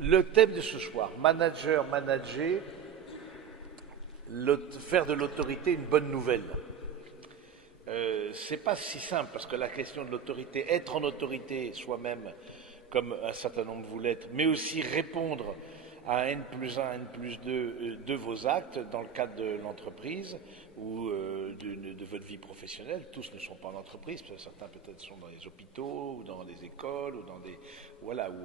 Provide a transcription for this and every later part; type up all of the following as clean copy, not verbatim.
Le thème de ce soir, manager, manager, faire de l'autorité une bonne nouvelle. C'est pas si simple parce que la question de l'autorité, être en autorité soi-même, comme un certain nombre vous l'êtes, mais aussi répondre à N+1, N+2 de vos actes dans le cadre de l'entreprise ou de votre vie professionnelle. Tous ne sont pas en entreprise, parce que certains peut-être sont dans les hôpitaux ou dans les écoles ou dans des voilà ou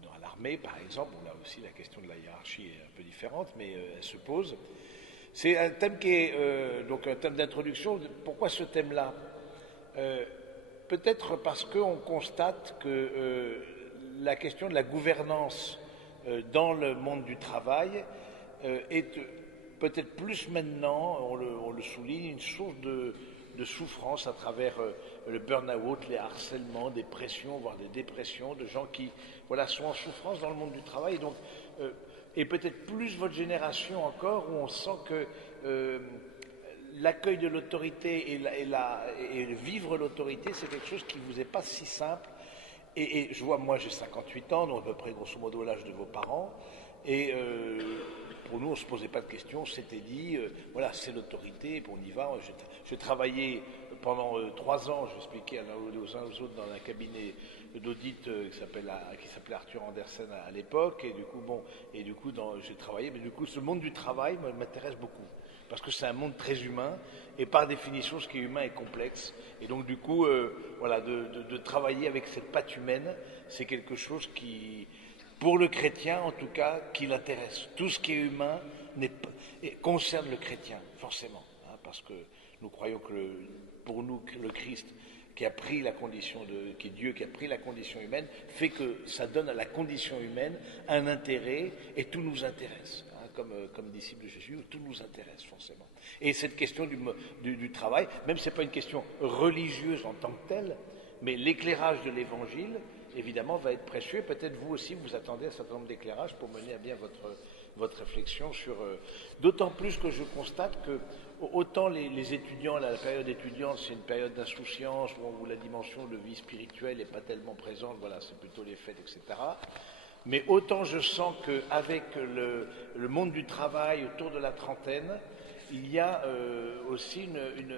dans l'armée par exemple. Bon, là aussi la question de la hiérarchie est un peu différente, mais elle se pose. C'est un thème qui est donc un thème d'introduction. Pourquoi ce thème-là Peut-être parce qu'on constate que la question de la gouvernance dans le monde du travail est peut-être plus maintenant, on le souligne, une source de souffrance à travers le burn-out, les harcèlements, des pressions, voire des dépressions, de gens qui voilà, sont en souffrance dans le monde du travail. Donc, et peut-être plus votre génération encore, où on sent que l'accueil de l'autorité et vivre l'autorité, c'est quelque chose qui ne vous est pas si simple. Et je vois, moi j'ai 58 ans, donc à peu près grosso modo l'âge de vos parents, et pour nous on ne se posait pas de questions, on s'était dit, voilà c'est l'autorité, on y va. J'ai travaillé pendant 3 ans, j'expliquais aux uns aux autres dans un cabinet d'audit qui s'appelait Arthur Andersen à l'époque, et du coup j'ai travaillé, mais du coup ce monde du travail m'intéresse beaucoup. Parce que c'est un monde très humain, et par définition, ce qui est humain est complexe. Et donc, du coup, voilà, de travailler avec cette patte humaine, c'est quelque chose qui, pour le chrétien en tout cas, qui l'intéresse. Tout ce qui est humain concerne le chrétien, forcément. Hein, parce que nous croyons que pour nous, le Christ, qui a pris la condition qui est Dieu, qui a pris la condition humaine, fait que ça donne à la condition humaine un intérêt, et tout nous intéresse. Comme disciples de Jésus, tout nous intéresse forcément. Et cette question du travail, même si ce n'est pas une question religieuse en tant que telle, mais l'éclairage de l'Évangile, évidemment, va être précieux. Peut-être vous aussi, vous attendez un certain nombre d'éclairages pour mener à bien votre réflexion sur... D'autant plus que je constate que autant les étudiants, la période étudiante, c'est une période d'insouciance où la dimension de vie spirituelle n'est pas tellement présente, voilà, c'est plutôt les fêtes, etc., mais autant je sens qu'avec le monde du travail autour de la trentaine, il y a aussi une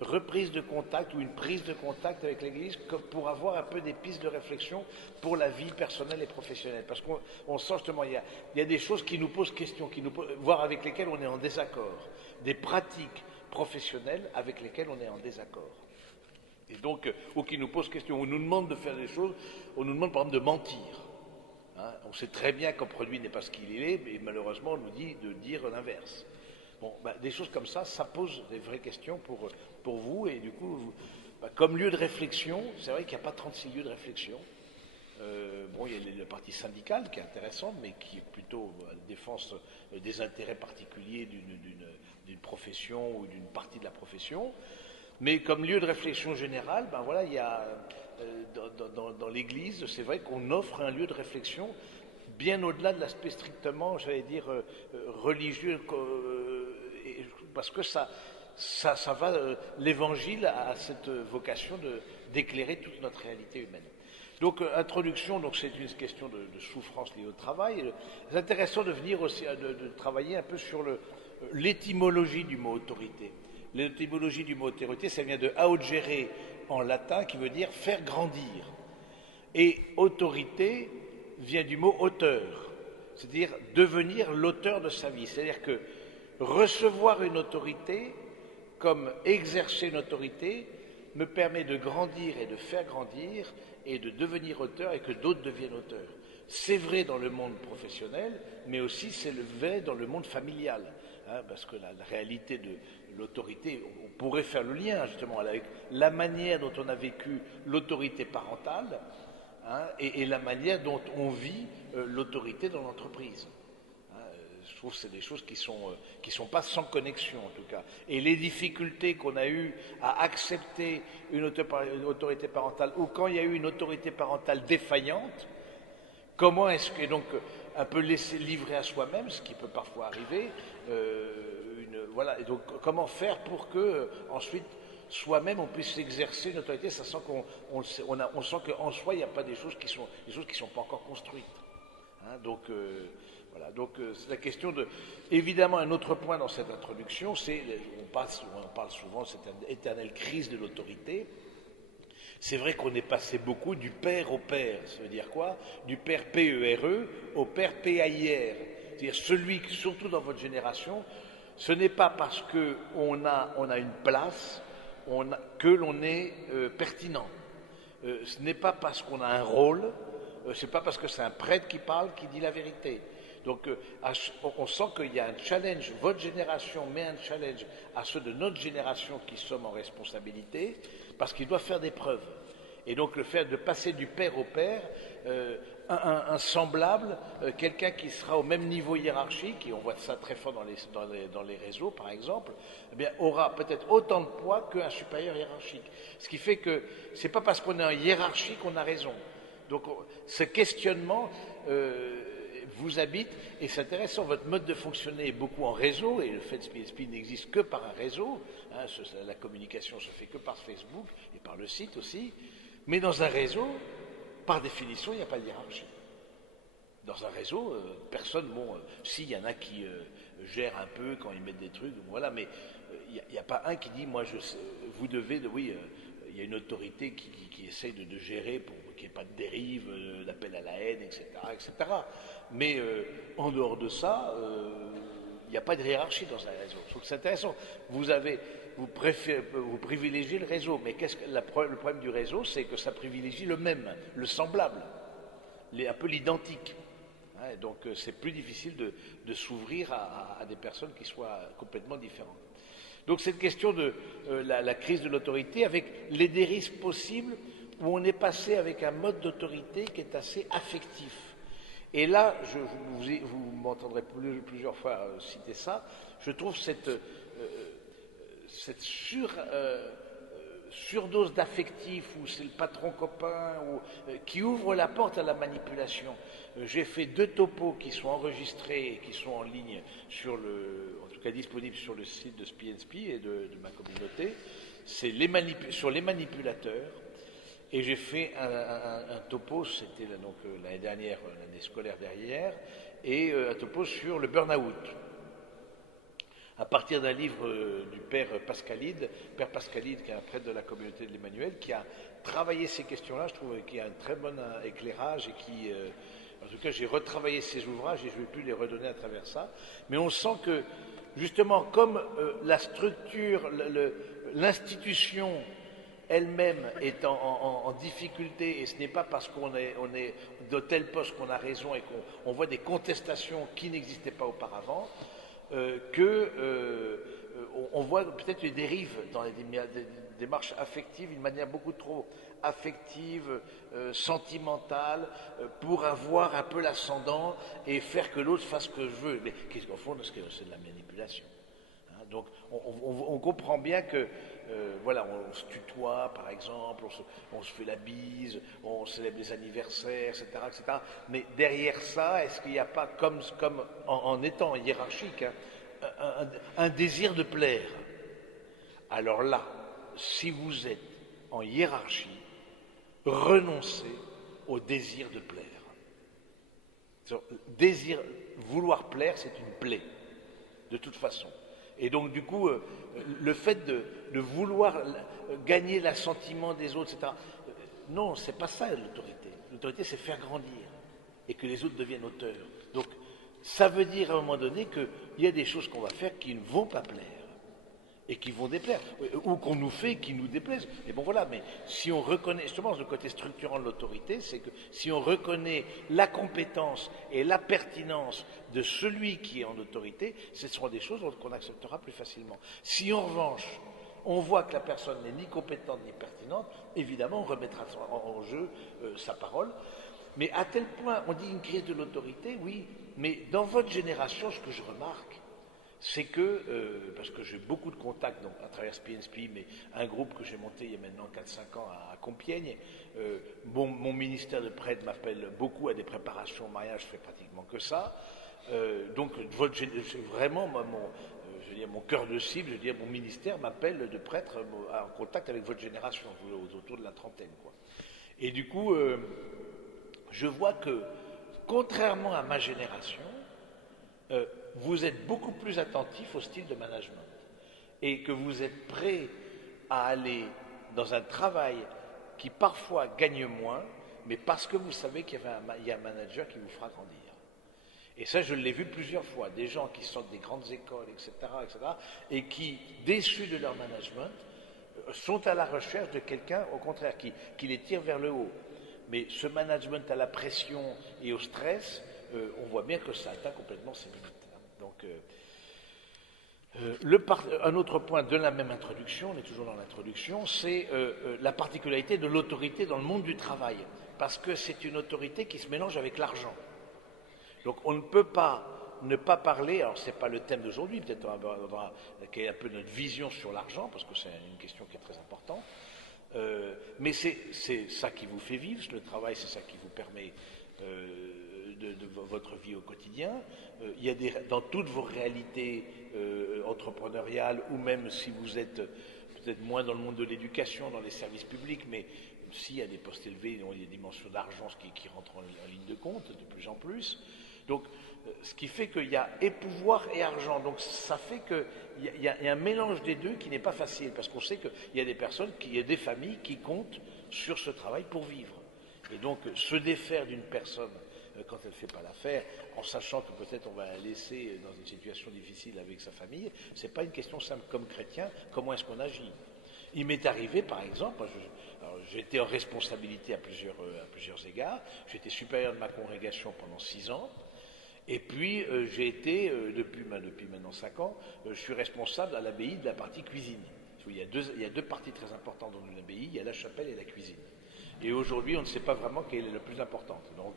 reprise de contact ou une prise de contact avec l'Église pour avoir un peu des pistes de réflexion pour la vie personnelle et professionnelle. Parce qu'on sent justement, il y a des choses qui nous posent question, voire avec lesquelles on est en désaccord, des pratiques professionnelles avec lesquelles on est en désaccord. Et donc, ou qui nous posent question, on nous demande de faire des choses, on nous demande par exemple de mentir. Hein, on sait très bien qu'un produit n'est pas ce qu'il est, mais malheureusement on nous dit de dire l'inverse. Bon, des choses comme ça pose des vraies questions pour vous, et du coup, comme lieu de réflexion, c'est vrai qu'il n'y a pas 36 lieux de réflexion. Bon, il y a la partie syndicale qui est intéressante, mais qui est plutôt à la défense des intérêts particuliers d'une profession ou d'une partie de la profession. Mais comme lieu de réflexion générale, voilà, il y a dans l'Église, c'est vrai qu'on offre un lieu de réflexion bien au-delà de l'aspect strictement, j'allais dire, religieux, parce que ça va, l'Évangile a cette vocation d'éclairer toute notre réalité humaine. Donc, introduction, donc c'est une question de souffrance liée au travail. C'est intéressant de venir aussi, de travailler un peu sur l'étymologie du mot autorité. L'étymologie du mot autorité, ça vient de augere en latin, qui veut dire faire grandir. Et autorité vient du mot auteur, c'est-à-dire devenir l'auteur de sa vie. C'est-à-dire que recevoir une autorité, comme exercer une autorité, me permet de grandir et de faire grandir et de devenir auteur et que d'autres deviennent auteurs. C'est vrai dans le monde professionnel, mais aussi c'est vrai dans le monde familial. Hein, parce que la réalité de l'autorité, on pourrait faire le lien justement avec la manière dont on a vécu l'autorité parentale, hein, et la manière dont on vit l'autorité dans l'entreprise. Hein, je trouve que c'est des choses qui sont pas sans connexion en tout cas. Et les difficultés qu'on a eues à accepter une autorité parentale, ou quand il y a eu une autorité parentale défaillante, comment est-ce que donc un peu laisser livrer à soi-même, ce qui peut parfois arriver, voilà. Et donc comment faire pour que ensuite soi-même on puisse exercer une autorité, sachant qu'on sent qu'en soi il n'y a pas des choses qui sont pas encore construites. Hein, donc, voilà. Donc, c'est la question de. Évidemment, un autre point dans cette introduction, c'est. On parle souvent de cette éternelle crise de l'autorité. C'est vrai qu'on est passé beaucoup du père au père. Ça veut dire quoi? Du père P-E-R-E au père P-A-I-R. C'est-à-dire celui, surtout dans votre génération, ce n'est pas parce qu'on a une place que l'on est pertinent. Ce n'est pas parce qu'on a un rôle, c'est pas parce que c'est un prêtre qui parle qui dit la vérité. Donc on sent qu'il y a un challenge, votre génération met un challenge à ceux de notre génération qui sommes en responsabilité, parce qu'ils doivent faire des preuves. Et donc le fait de passer du père au père, un semblable, quelqu'un qui sera au même niveau hiérarchique, et on voit ça très fort dans les réseaux par exemple, eh bien, aura peut-être autant de poids qu'un supérieur hiérarchique. Ce qui fait que c'est pas parce qu'on est en hiérarchie qu'on a raison. Donc ce questionnement vous habite, et c'est intéressant, votre mode de fonctionner est beaucoup en réseau, et le fait de PSP n'existe que par un réseau, hein, la communication se fait que par Facebook et par le site aussi, mais dans un réseau, par définition, il n'y a pas de hiérarchie. Dans un réseau, personne, s'il y en a qui gèrent un peu quand ils mettent des trucs, voilà, mais il n'y a pas un qui dit, moi, vous devez, il y a une autorité qui essaye de gérer pour qu'il n'y ait pas de dérive, d'appel à la haine, etc., etc. Mais en dehors de ça, il n'y a pas de hiérarchie dans un réseau. Je trouve que c'est intéressant. Vous privilégiez le réseau, mais le problème du réseau, c'est que ça privilégie le même, le semblable, un peu l'identique. Hein, donc c'est plus difficile de s'ouvrir à des personnes qui soient complètement différentes. Donc cette question de la crise de l'autorité, avec les dérives possibles, où on est passé avec un mode d'autorité qui est assez affectif. Et là, vous m'entendrez plusieurs fois citer ça, je trouve cette surdose d'affectif, où c'est le patron copain, qui ouvre la porte à la manipulation. J'ai fait 2 topos qui sont enregistrés et qui sont en ligne en tout cas disponibles sur le site de SPNSP et de ma communauté. C'est sur les manipulateurs. Et j'ai fait un topo, c'était l'année dernière, l'année scolaire derrière, et un topo sur le burn-out. À partir d'un livre du père Pascalide qui est un prêtre de la communauté de l'Emmanuel, qui a travaillé ces questions-là, je trouve qu'il y a un très bon éclairage et qui, en tout cas, j'ai retravaillé ces ouvrages et je ne vais plus les redonner à travers ça. Mais on sent que, justement, comme la structure, l'institution elle-même est en difficulté, et ce n'est pas parce qu'on est de tel poste qu'on a raison et qu'on voit des contestations qui n'existaient pas auparavant, on voit peut-être les dérives dans les démarches affectives, une manière beaucoup trop affective, sentimentale, pour avoir un peu l'ascendant et faire que l'autre fasse ce que je veux. Mais qu'est-ce qu'au fond, c'est de la manipulation. Hein, donc on comprend bien que voilà, on se tutoie par exemple, on se fait la bise, on célèbre les anniversaires, etc., etc. Mais derrière ça, est-ce qu'il n'y a pas, comme en étant hiérarchique, hein, un désir de plaire? Alors là, si vous êtes en hiérarchie, renoncez au désir de plaire. Vouloir plaire, c'est une plaie, de toute façon. Et donc, du coup, le fait de vouloir gagner l'assentiment des autres, etc., non, c'est pas ça l'autorité. L'autorité, c'est faire grandir et que les autres deviennent auteurs. Donc, ça veut dire à un moment donné qu'il y a des choses qu'on va faire qui ne vont pas plaire et qui vont déplaire, ou qu'on nous fait qui nous déplaisent. Mais bon, voilà, mais si on reconnaît, justement, le côté structurant de l'autorité, c'est que si on reconnaît la compétence et la pertinence de celui qui est en autorité, ce seront des choses qu'on acceptera plus facilement. Si en revanche, on voit que la personne n'est ni compétente ni pertinente, évidemment, on remettra en jeu sa parole. Mais à tel point, on dit une crise de l'autorité, oui, mais dans votre génération, ce que je remarque, c'est que, parce que j'ai beaucoup de contacts donc, à travers SPNSP, mais un groupe que j'ai monté il y a maintenant 4-5 ans à Compiègne, mon ministère de prêtre m'appelle beaucoup à des préparations au mariage, je fais pratiquement que ça. Donc vraiment, mon cœur de cible, je veux dire, mon ministère m'appelle de prêtre en contact avec votre génération, autour de la trentaine, quoi. Et du coup, je vois que contrairement à ma génération, vous êtes beaucoup plus attentif au style de management et que vous êtes prêt à aller dans un travail qui parfois gagne moins, mais parce que vous savez qu'il y a un manager qui vous fera grandir. Et ça, je l'ai vu plusieurs fois, des gens qui sortent des grandes écoles, etc., et qui, déçus de leur management, sont à la recherche de quelqu'un, au contraire, qui les tire vers le haut. Mais ce management à la pression et au stress, on voit bien que ça atteint complètement ses limites. Donc, un autre point de la même introduction, on est toujours dans l'introduction, c'est la particularité de l'autorité dans le monde du travail. Parce que c'est une autorité qui se mélange avec l'argent. Donc on ne peut pas ne pas parler, alors ce n'est pas le thème d'aujourd'hui, peut-être on va quelle est un peu notre vision sur l'argent, parce que c'est une question qui est très importante, mais c'est ça qui vous fait vivre, le travail c'est ça qui vous permet de votre vie au quotidien. Il y a dans toutes vos réalités entrepreneuriales, ou même si vous êtes peut-être moins dans le monde de l'éducation, dans les services publics, mais s'il y a des postes élevés, il y a des dimensions d'argent qui rentrent en ligne de compte de plus en plus. Donc, ce qui fait qu'il y a et pouvoir et argent. Donc, ça fait qu'il y a un mélange des deux qui n'est pas facile, parce qu'on sait qu'il y a des personnes, il y a des familles qui comptent sur ce travail pour vivre. Et donc, se défaire d'une personne quand elle ne fait pas l'affaire, en sachant que peut-être on va la laisser dans une situation difficile avec sa famille, ce n'est pas une question simple. Comme chrétien, comment est-ce qu'on agit? Il m'est arrivé, par exemple, j'ai été en responsabilité à plusieurs égards, j'étais supérieur de ma congrégation pendant 6 ans, et puis j'ai été, depuis maintenant 5 ans, je suis responsable à l'abbaye de la partie cuisine. Il y a deux parties très importantes dans une abbaye, il y a la chapelle et la cuisine. Et aujourd'hui, on ne sait pas vraiment quelle est la plus importante. Donc,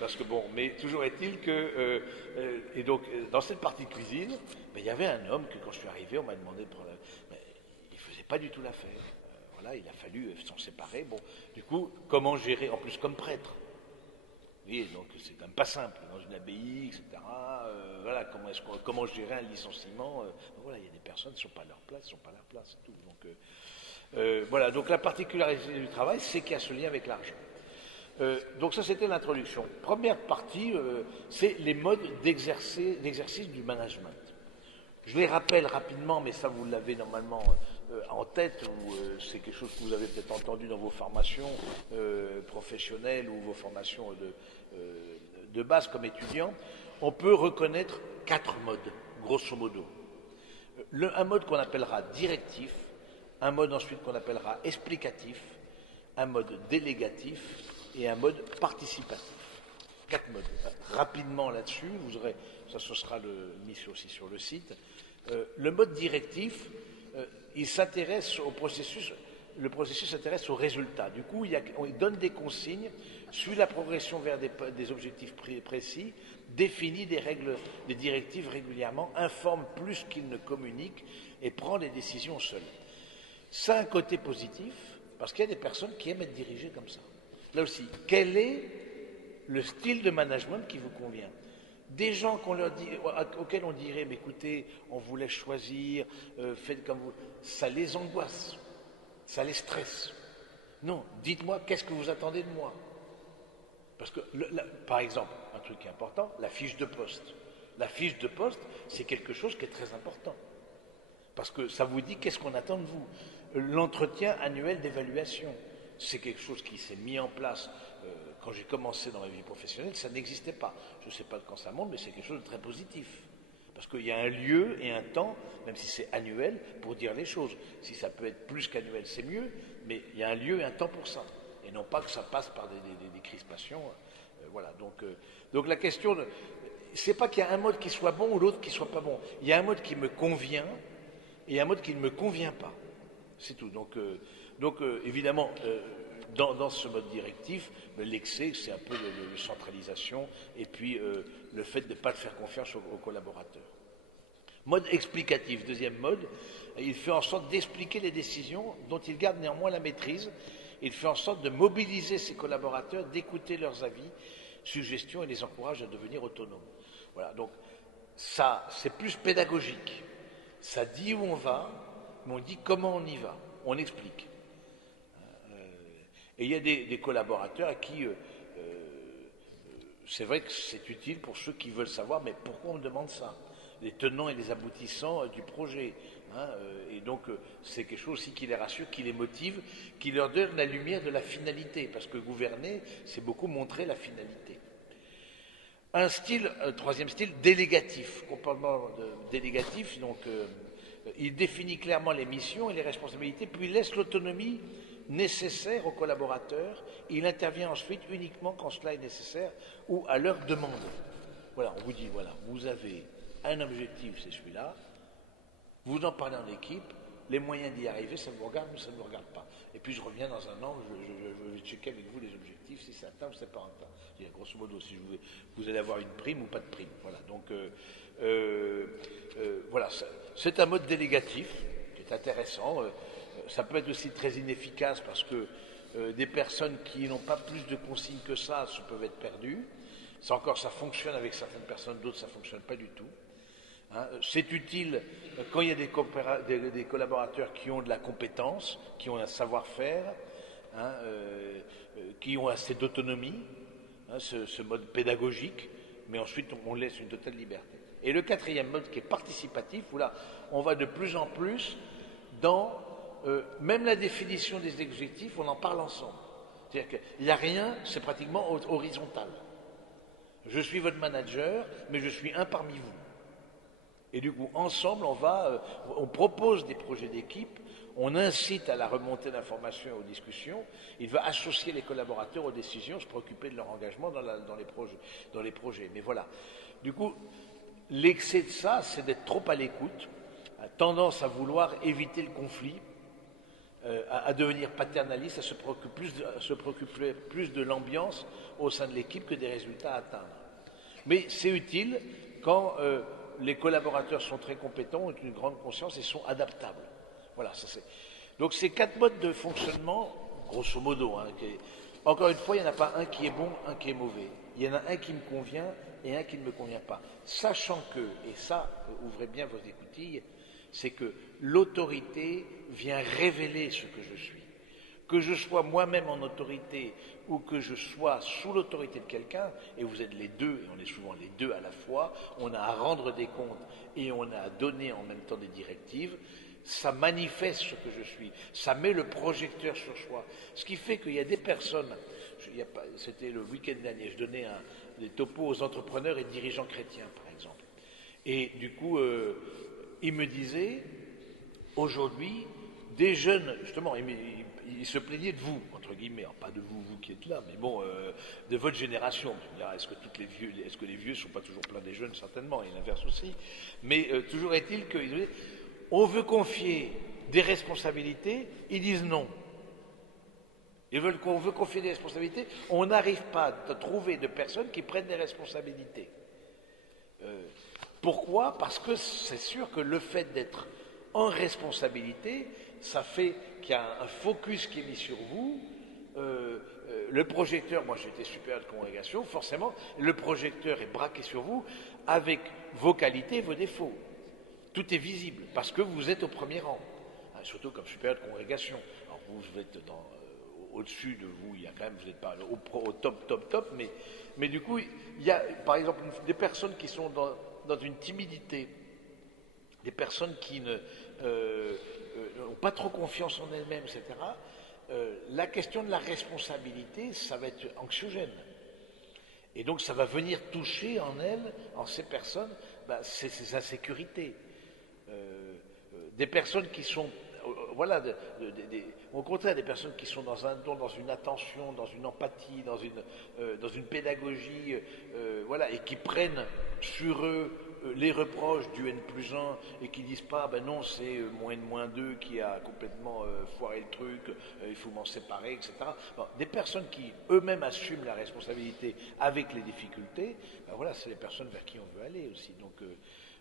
parce que bon, mais toujours est-il que, et donc, dans cette partie de cuisine, il y avait un homme que quand je suis arrivé, on m'a demandé de prendre, il faisait pas du tout l'affaire. Voilà, il a fallu s'en séparer. Bon, du coup, comment gérer, en plus comme prêtre. Vous voyez, donc c'est quand même pas simple dans une abbaye, etc. Voilà, comment gérer un licenciement. Voilà, il y a des personnes qui ne sont pas à leur place, c'est tout. Donc, voilà, donc la particularité du travail, c'est qu'il y a ce lien avec l'argent. Donc ça, c'était l'introduction. Première partie, c'est les modes d'exercice du management. Je les rappelle rapidement, mais ça, vous l'avez normalement en tête, ou c'est quelque chose que vous avez peut-être entendu dans vos formations professionnelles ou vos formations de base comme étudiant. On peut reconnaître 4 modes, grosso modo. Un mode qu'on appellera directif, un mode ensuite qu'on appellera explicatif, un mode délégatif et un mode participatif. 4 modes. Rapidement là-dessus, vous aurez, ça ce sera mis aussi sur le site. Le mode directif, il s'intéresse au processus, le processus s'intéresse au résultat. Du coup, il donne des consignes, suit la progression vers des objectifs précis, définit des règles, des directives régulièrement, informe plus qu'il ne communique et prend des décisions seul. Ça a un côté positif, parce qu'il y a des personnes qui aiment être dirigées comme ça. Là aussi, quel est le style de management qui vous convient? Des gens auxquels on dirait, mais écoutez, on vous laisse choisir, faites comme vous, ça les angoisse, ça les stresse. Non, dites-moi, qu'est-ce que vous attendez de moi? Parce que, par exemple, un truc important, la fiche de poste. La fiche de poste, c'est quelque chose qui est très important. Parce que ça vous dit qu'est-ce qu'on attend de vous. L'entretien annuel d'évaluation, c'est quelque chose qui s'est mis en place quand j'ai commencé dans la vie professionnelle, ça n'existait pas. Je ne sais pas quand ça monte, mais c'est quelque chose de très positif. Parce qu'il y a un lieu et un temps, même si c'est annuel, pour dire les choses. Si ça peut être plus qu'annuel, c'est mieux, mais il y a un lieu et un temps pour ça. Et non pas que ça passe par des crispations. Voilà. Donc la question, c'est pas qu'il y a un mode qui soit bon ou l'autre qui soit pas bon. Il y a un mode qui me convient et un mode qui ne me convient pas. C'est tout. Donc évidemment, dans ce mode directif, l'excès, c'est un peu la centralisation et puis le fait de ne pas faire confiance aux collaborateurs. Mode explicatif, deuxième mode, il fait en sorte d'expliquer les décisions dont il garde néanmoins la maîtrise. Il fait en sorte de mobiliser ses collaborateurs, d'écouter leurs avis, suggestions et les encourage à devenir autonomes. Voilà, donc ça, c'est plus pédagogique. Ça dit où on va, mais on dit comment on y va. On explique. Et il y a des collaborateurs à qui c'est vrai que c'est utile pour ceux qui veulent savoir, mais pourquoi on me demande ça? Les tenants et les aboutissants du projet. Et donc, c'est quelque chose aussi qui les rassure, qui les motive, qui leur donne la lumière de la finalité, parce que gouverner, c'est beaucoup montrer la finalité. Troisième style, délégatif. Comportement délégatif, donc il définit clairement les missions et les responsabilités, puis laisse l'autonomie nécessaire aux collaborateurs. Il intervient ensuite uniquement quand cela est nécessaire ou à leur demande. Voilà, on vous dit, voilà, vous avez un objectif, c'est celui-là, vous en parlez en équipe, les moyens d'y arriver, ça vous regarde ou ça ne vous regarde pas. Et puis je reviens dans un an, je vais checker avec vous les objectifs, si c'est atteint ou c'est pas atteint. Grosso modo, si vous allez avoir une prime ou pas de prime. Voilà, donc voilà, c'est un mode délégatif qui est intéressant. Ça peut être aussi très inefficace parce que des personnes qui n'ont pas plus de consignes que ça peuvent être perdues. Ça encore, ça fonctionne avec certaines personnes, d'autres ça ne fonctionne pas du tout. C'est utile quand il y a des collaborateurs qui ont de la compétence, qui ont un savoir-faire, qui ont assez d'autonomie, ce mode pédagogique, mais ensuite on laisse une totale liberté. Et le quatrième mode qui est participatif, où là on va de plus en plus dans même la définition des objectifs, on en parle ensemble. C'est-à-dire qu'il n'y a rien, c'est pratiquement horizontal. Je suis votre manager, mais je suis un parmi vous. Et du coup, ensemble, on propose des projets d'équipe, on incite à la remontée d'informations et aux discussions, il va associer les collaborateurs aux décisions, se préoccuper de leur engagement dans les projets. Mais voilà. Du coup, l'excès de ça, c'est d'être trop à l'écoute, tendance à vouloir éviter le conflit, à devenir paternaliste, à se préoccuper plus de l'ambiance au sein de l'équipe que des résultats à atteindre. Mais c'est utile quand les collaborateurs sont très compétents, ont une grande conscience et sont adaptables. Voilà, ça c'est. Donc ces 4 modes de fonctionnement, grosso modo, encore une fois, il n'y en a pas un qui est bon, un qui est mauvais. Il y en a un qui me convient et un qui ne me convient pas. Sachant que, et ça, ouvrez bien vos écoutilles, c'est que l'autorité vient révéler ce que je suis. Que je sois moi-même en autorité ou que je sois sous l'autorité de quelqu'un, et vous êtes les deux, et on est souvent les deux à la fois, on a à rendre des comptes et on a à donner en même temps des directives, ça manifeste ce que je suis, ça met le projecteur sur soi. Ce qui fait qu'il y a des personnes, c'était le week-end dernier, je donnais des topos aux entrepreneurs et dirigeants chrétiens, par exemple. Et du coup, ils me disaient, aujourd'hui, des jeunes, justement, ils se plaignaient de vous, entre guillemets, alors pas de vous qui êtes là, mais bon, de votre génération. Est-ce que les vieux ne sont pas toujours pleins des jeunes? Certainement, et l'inverse aussi. Mais toujours est-il qu'ils disaient, on veut confier des responsabilités, ils disent non. On veut confier des responsabilités, on n'arrive pas à trouver de personnes qui prennent des responsabilités. Pourquoi? Parce que c'est sûr que le fait d'être en responsabilité, ça fait qu'il y a un focus qui est mis sur vous. Le projecteur, moi j'étais supérieur de congrégation, forcément, le projecteur est braqué sur vous avec vos qualités et vos défauts. Tout est visible parce que vous êtes au premier rang, surtout comme supérieur de congrégation. Alors vous êtes au-dessus de vous, il y a quand même, vous n'êtes pas au top, mais du coup, il y a par exemple des personnes qui sont dans une timidité, des personnes qui n'ont pas trop confiance en elles-mêmes, etc. La question de la responsabilité, ça va être anxiogène. Et donc ça va venir toucher en elles, en ces personnes, ces insécurités. Des personnes qui sont, au contraire, des personnes qui sont dans un don, dans une attention, dans une empathie, dans une pédagogie, et qui prennent sur eux les reproches du N+1 et qui disent pas, ben non, c'est mon N-2 qui a complètement foiré le truc, il faut m'en séparer, etc. Bon, des personnes qui eux-mêmes assument la responsabilité avec les difficultés, c'est les personnes vers qui on veut aller aussi. Donc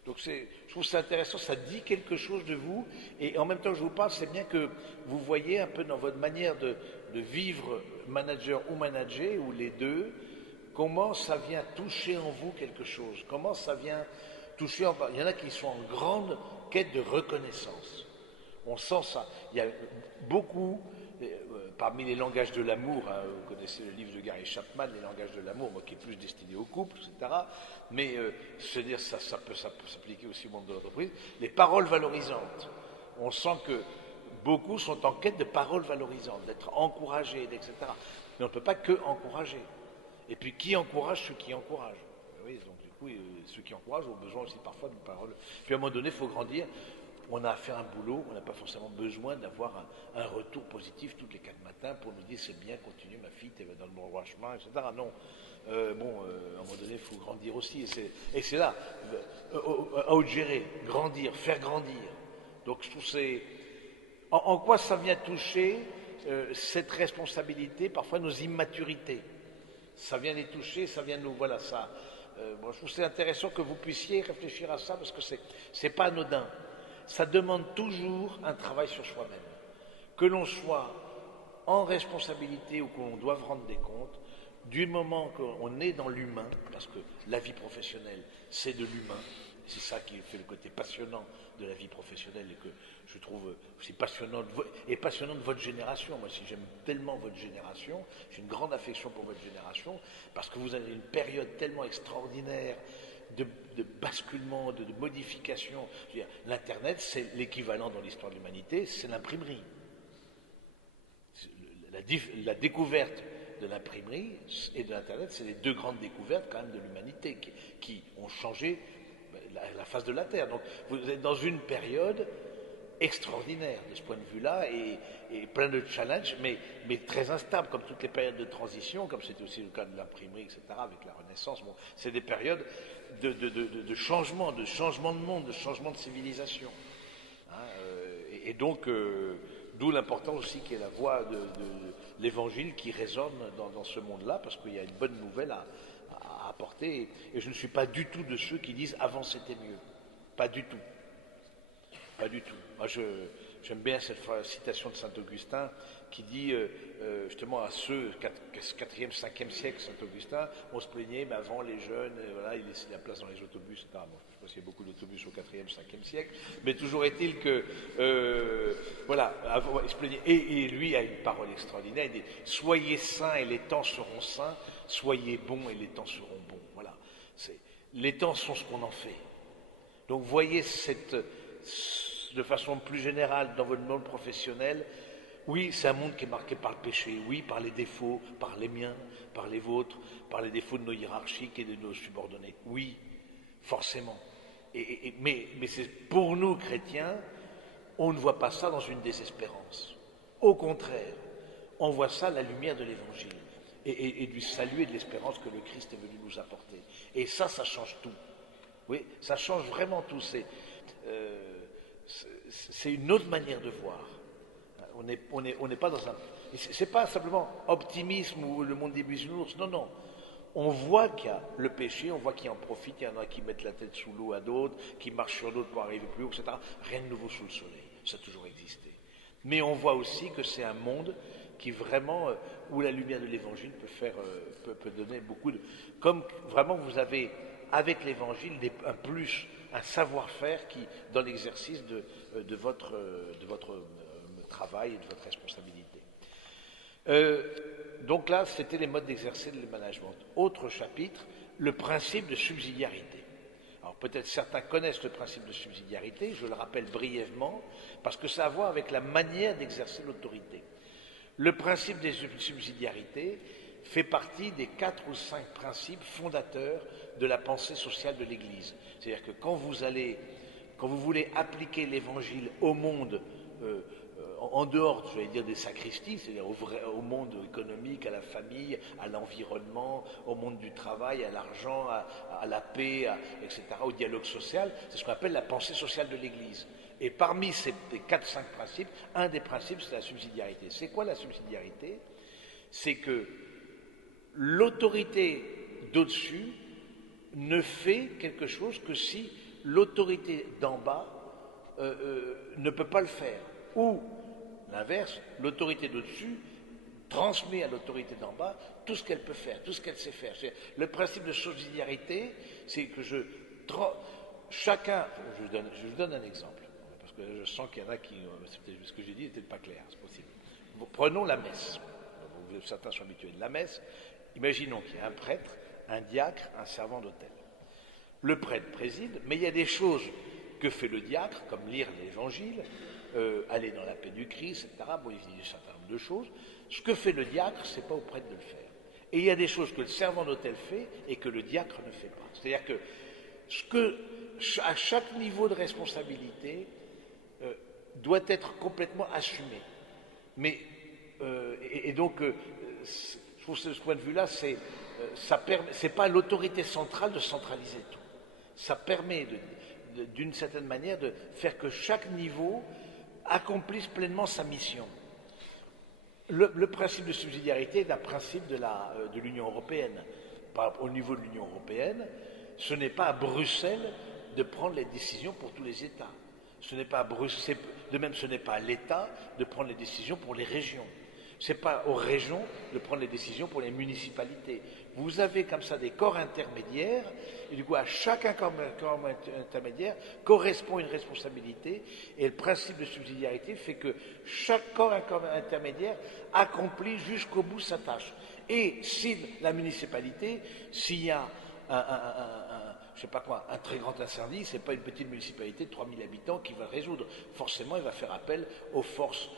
je trouve ça intéressant, ça dit quelque chose de vous, et en même temps que je vous parle, c'est bien que vous voyez un peu dans votre manière de vivre manager ou manager, ou les deux, comment ça vient toucher en vous quelque chose, comment ça vient toucher il y en a qui sont en grande quête de reconnaissance. On sent ça. Il y a beaucoup, parmi les langages de l'amour, hein, vous connaissez le livre de Gary Chapman, les langages de l'amour, moi qui est plus destiné au couple, etc. Mais c'est-à-dire ça peut s'appliquer aussi au monde de l'entreprise. Les paroles valorisantes. On sent que beaucoup sont en quête de paroles valorisantes, d'être encouragés, etc. Mais on ne peut pas que encourager. Et puis qui encourage ceux qui encouragent. Oui, donc du coup, ceux qui encouragent ont besoin aussi parfois d'une parole. Puis à un moment donné, il faut grandir. On a à faire un boulot, on n'a pas forcément besoin d'avoir un retour positif toutes les 4 matins pour nous dire c'est bien, continue ma fille, tu es dans le bon chemin, etc. Non. À un moment donné, il faut grandir aussi. Et c'est là, à gérer, grandir, faire grandir. Donc je trouve c'est. En quoi ça vient toucher cette responsabilité, parfois nos immaturités. Ça vient les toucher, ça vient nous. Voilà, ça. Bon, je trouve que c'est intéressant que vous puissiez réfléchir à ça parce que c'est pas anodin. Ça demande toujours un travail sur soi-même. Que l'on soit en responsabilité ou qu'on doive rendre des comptes, du moment qu'on est dans l'humain, parce que la vie professionnelle, c'est de l'humain, c'est ça qui fait le côté passionnant de la vie professionnelle et que je trouve aussi passionnant de votre génération. Moi, si j'aime tellement votre génération, j'ai une grande affection pour votre génération, parce que vous avez une période tellement extraordinaire de basculement, de modification. L'Internet, c'est l'équivalent dans l'histoire de l'humanité, c'est l'imprimerie. La découverte de l'imprimerie et de l'Internet, c'est les 2 grandes découvertes quand même de l'humanité qui ont changé la face de la Terre. Donc vous êtes dans une période extraordinaire de ce point de vue-là et plein de challenges, mais très instable, comme toutes les périodes de transition, comme c'était aussi le cas de l'imprimerie, etc., avec la Renaissance. Bon, c'est des périodes de changement, de monde, de changement de civilisation. Hein, et donc, d'où l'importance aussi qu'il y ait la voix de l'Évangile qui résonne dans ce monde-là, parce qu'il y a une bonne nouvelle à apporter. Et je ne suis pas du tout de ceux qui disent avant c'était mieux. Pas du tout. Pas du tout. Moi, j'aime bien cette citation de saint Augustin qui dit justement à ceux 4e, 5e siècle, saint Augustin, on se plaignait, mais avant les jeunes, voilà, il laissait la place dans les autobus, etc. Bon, je ne sais pas s'il y a beaucoup d'autobus au 4e, 5e siècle, mais toujours est-il que, voilà, avant, il se plaignait. Et lui a une parole extraordinaire, il dit « Soyez saints et les temps seront saints, soyez bons et les temps seront bons. » Voilà. Les temps sont ce qu'on en fait. Donc voyez de façon plus générale dans votre monde professionnel, oui, c'est un monde qui est marqué par le péché, oui, par les défauts, par les miens, par les vôtres, par les défauts de nos hiérarchiques et de nos subordonnés. Oui, forcément. Mais c'est pour nous, chrétiens, on ne voit pas ça dans une désespérance. Au contraire, on voit ça à la lumière de l'Évangile et du salut et de l'espérance que le Christ est venu nous apporter. Et ça change tout. Oui, ça change vraiment tout. C'est une autre manière de voir. On n'est pas dans un. C'est pas simplement optimisme ou le monde des bisounours. Non, non. On voit qu'il y a le péché, on voit qu'il en profite, il y en a qui mettent la tête sous l'eau à d'autres, qui marchent sur d'autres pour arriver plus haut, etc. Rien de nouveau sous le soleil. Ça a toujours existé. Mais on voit aussi que c'est un monde qui vraiment, où la lumière de l'Évangile peut donner beaucoup de. Comme vraiment vous avez avec l'Évangile un plus, un savoir-faire qui dans l'exercice de votre travail et de votre responsabilité. Donc là, c'était les modes d'exercer le management. Autre chapitre, le principe de subsidiarité. Alors peut-être certains connaissent le principe de subsidiarité, je le rappelle brièvement, parce que ça a à voir avec la manière d'exercer l'autorité. Le principe de subsidiarité fait partie des 4 ou 5 principes fondateurs de la pensée sociale de l'Église. C'est-à-dire que quand vous voulez appliquer l'Évangile au monde, en dehors, je vais dire, des sacristies, c'est-à-dire au monde économique, à la famille, à l'environnement, au monde du travail, à l'argent, à la paix, etc., au dialogue social, c'est ce qu'on appelle la pensée sociale de l'Église. Et parmi ces 4-5 principes, un des principes, c'est la subsidiarité. C'est quoi la subsidiarité? C'est que l'autorité d'au-dessus ne fait quelque chose que si l'autorité d'en bas ne peut pas le faire. Ou, l'inverse, l'autorité d'au-dessus transmet à l'autorité d'en bas tout ce qu'elle peut faire, tout ce qu'elle sait faire. Le principe de subsidiarité, c'est que chacun, je vous donne un exemple, parce que je sens qu'il y en a qui, ce que j'ai dit n'était pas clair, c'est possible. Prenons la messe. Certains sont habitués de la messe. Imaginons qu'il y a un prêtre, un diacre, un servant d'autel. Le prêtre préside, mais il y a des choses que fait le diacre, comme lire l'évangile, aller dans la paix du Christ, etc. Bon, il dit un certain nombre de choses. Ce que fait le diacre, ce n'est pas au prêtre de le faire. Et il y a des choses que le servant d'autel fait et que le diacre ne fait pas. C'est-à-dire que à chaque niveau de responsabilité doit être complètement assumé. Mais donc, je trouve que de ce point de vue-là, c'est pas à l'autorité centrale de centraliser tout. Ça permet d'une certaine manière de faire que chaque niveau accomplisse pleinement sa mission. Le principe de subsidiarité est un principe de l'Union européenne. Au niveau de l'Union européenne, ce n'est pas à Bruxelles de prendre les décisions pour tous les États. Ce n'est pas à Bruxelles, de même, ce n'est pas à l'État de prendre les décisions pour les régions. Ce n'est pas aux régions de prendre les décisions pour les municipalités. Vous avez comme ça des corps intermédiaires, et du coup, à chaque corps intermédiaire correspond une responsabilité, et le principe de subsidiarité fait que chaque corps intermédiaire accomplit jusqu'au bout sa tâche. Et si la municipalité, s'il y a je sais pas quoi, un très grand incendie, c'est pas une petite municipalité de 3000 habitants qui va le résoudre. Forcément, il va faire appel aux forces,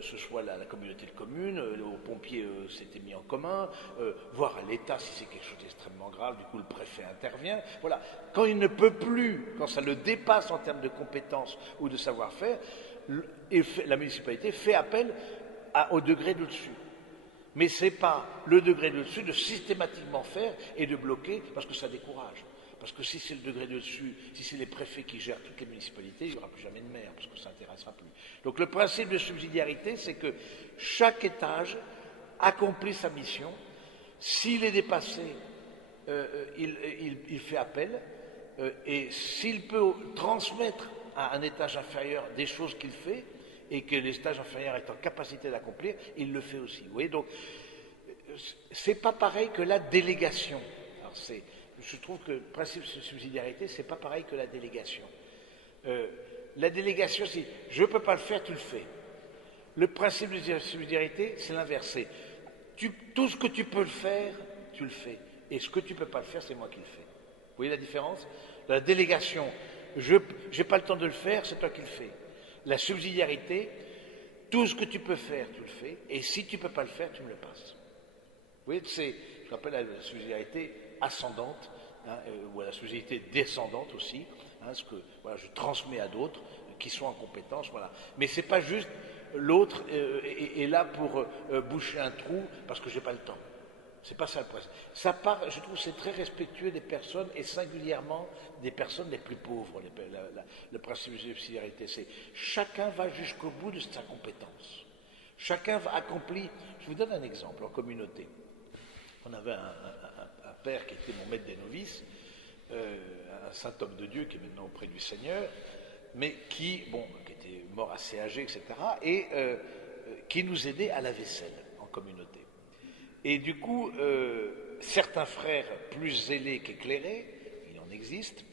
ce soit la communauté de communes, aux pompiers s'étaient mis en commun, voire à l'État si c'est quelque chose d'extrêmement grave, du coup le préfet intervient. Voilà. Quand il ne peut plus, quand ça le dépasse en termes de compétences ou de savoir-faire, la municipalité fait appel au degré d'au-dessus. Mais ce n'est pas le degré de dessus de systématiquement faire et de bloquer parce que ça décourage. Parce que si c'est le degré de dessus, si c'est les préfets qui gèrent toutes les municipalités, il n'y aura plus jamais de maire parce que ça n'intéressera plus. Donc le principe de subsidiarité, c'est que chaque étage accomplit sa mission. S'il est dépassé, il fait appel et s'il peut transmettre à un étage inférieur des choses qu'il fait, et que les stages inférieurs est en capacité d'accomplir, il le fait aussi. Vous voyez, donc, c'est pas pareil que la délégation. Alors je trouve que le principe de subsidiarité, c'est pas pareil que la délégation. La délégation, si je peux pas le faire, tu le fais. Le principe de subsidiarité, c'est l'inverse. Tout ce que tu peux le faire, tu le fais. Et ce que tu peux pas le faire, c'est moi qui le fais. Vous voyez la différence? La délégation, je n'ai pas le temps de le faire, c'est toi qui le fais. La subsidiarité, tout ce que tu peux faire, tu le fais, et si tu ne peux pas le faire, tu me le passes. Vous voyez, je rappelle la subsidiarité ascendante, ou la subsidiarité descendante aussi, ce que voilà, je transmets à d'autres qui sont en compétence, voilà. Mais ce n'est pas juste l'autre est là pour boucher un trou parce que je n'ai pas le temps. C'est pas ça le principe. Ça part, je trouve que c'est très respectueux des personnes et singulièrement des personnes les plus pauvres. Le principe de subsidiarité, c'est chacun va jusqu'au bout de sa compétence. Chacun va accomplir. Je vous donne un exemple en communauté. On avait un père qui était mon maître des novices, un saint homme de Dieu qui est maintenant auprès du Seigneur, mais qui était mort assez âgé, etc., et qui nous aidait à la vaisselle en communauté. Et du coup, certains frères plus zélés qu'éclairés, il en existe,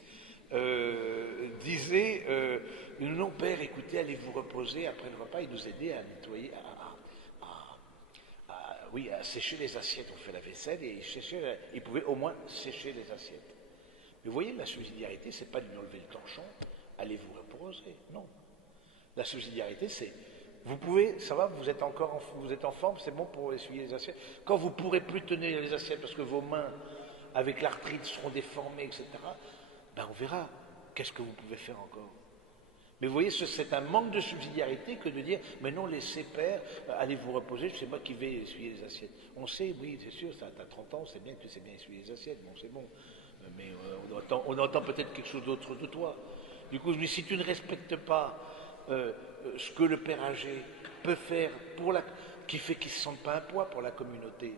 disaient non, père, écoutez, allez vous reposer après le repas, il nous aidait à nettoyer, à sécher les assiettes. On fait la vaisselle et il pouvait au moins sécher les assiettes. Mais vous voyez, la subsidiarité, c'est pas de lui enlever le torchon, allez vous reposer, non. La subsidiarité, c'est vous pouvez, ça va, vous êtes en forme, c'est bon pour essuyer les assiettes. Quand vous pourrez plus tenir les assiettes parce que vos mains, avec l'arthrite, seront déformées, etc., ben on verra qu'est-ce que vous pouvez faire encore. Mais vous voyez, c'est un manque de subsidiarité que de dire, mais non, laissez père, allez vous reposer, c'est moi qui vais essuyer les assiettes. On sait, oui, c'est sûr, t'as 30 ans, c'est bien que tu sais bien essuyer les assiettes, bon, c'est bon. Mais on entend peut-être quelque chose d'autre de toi. Du coup, je me dis, si tu ne respectes pas ce que le père âgé peut faire qui fait qu'il ne se sente pas un poids pour la communauté.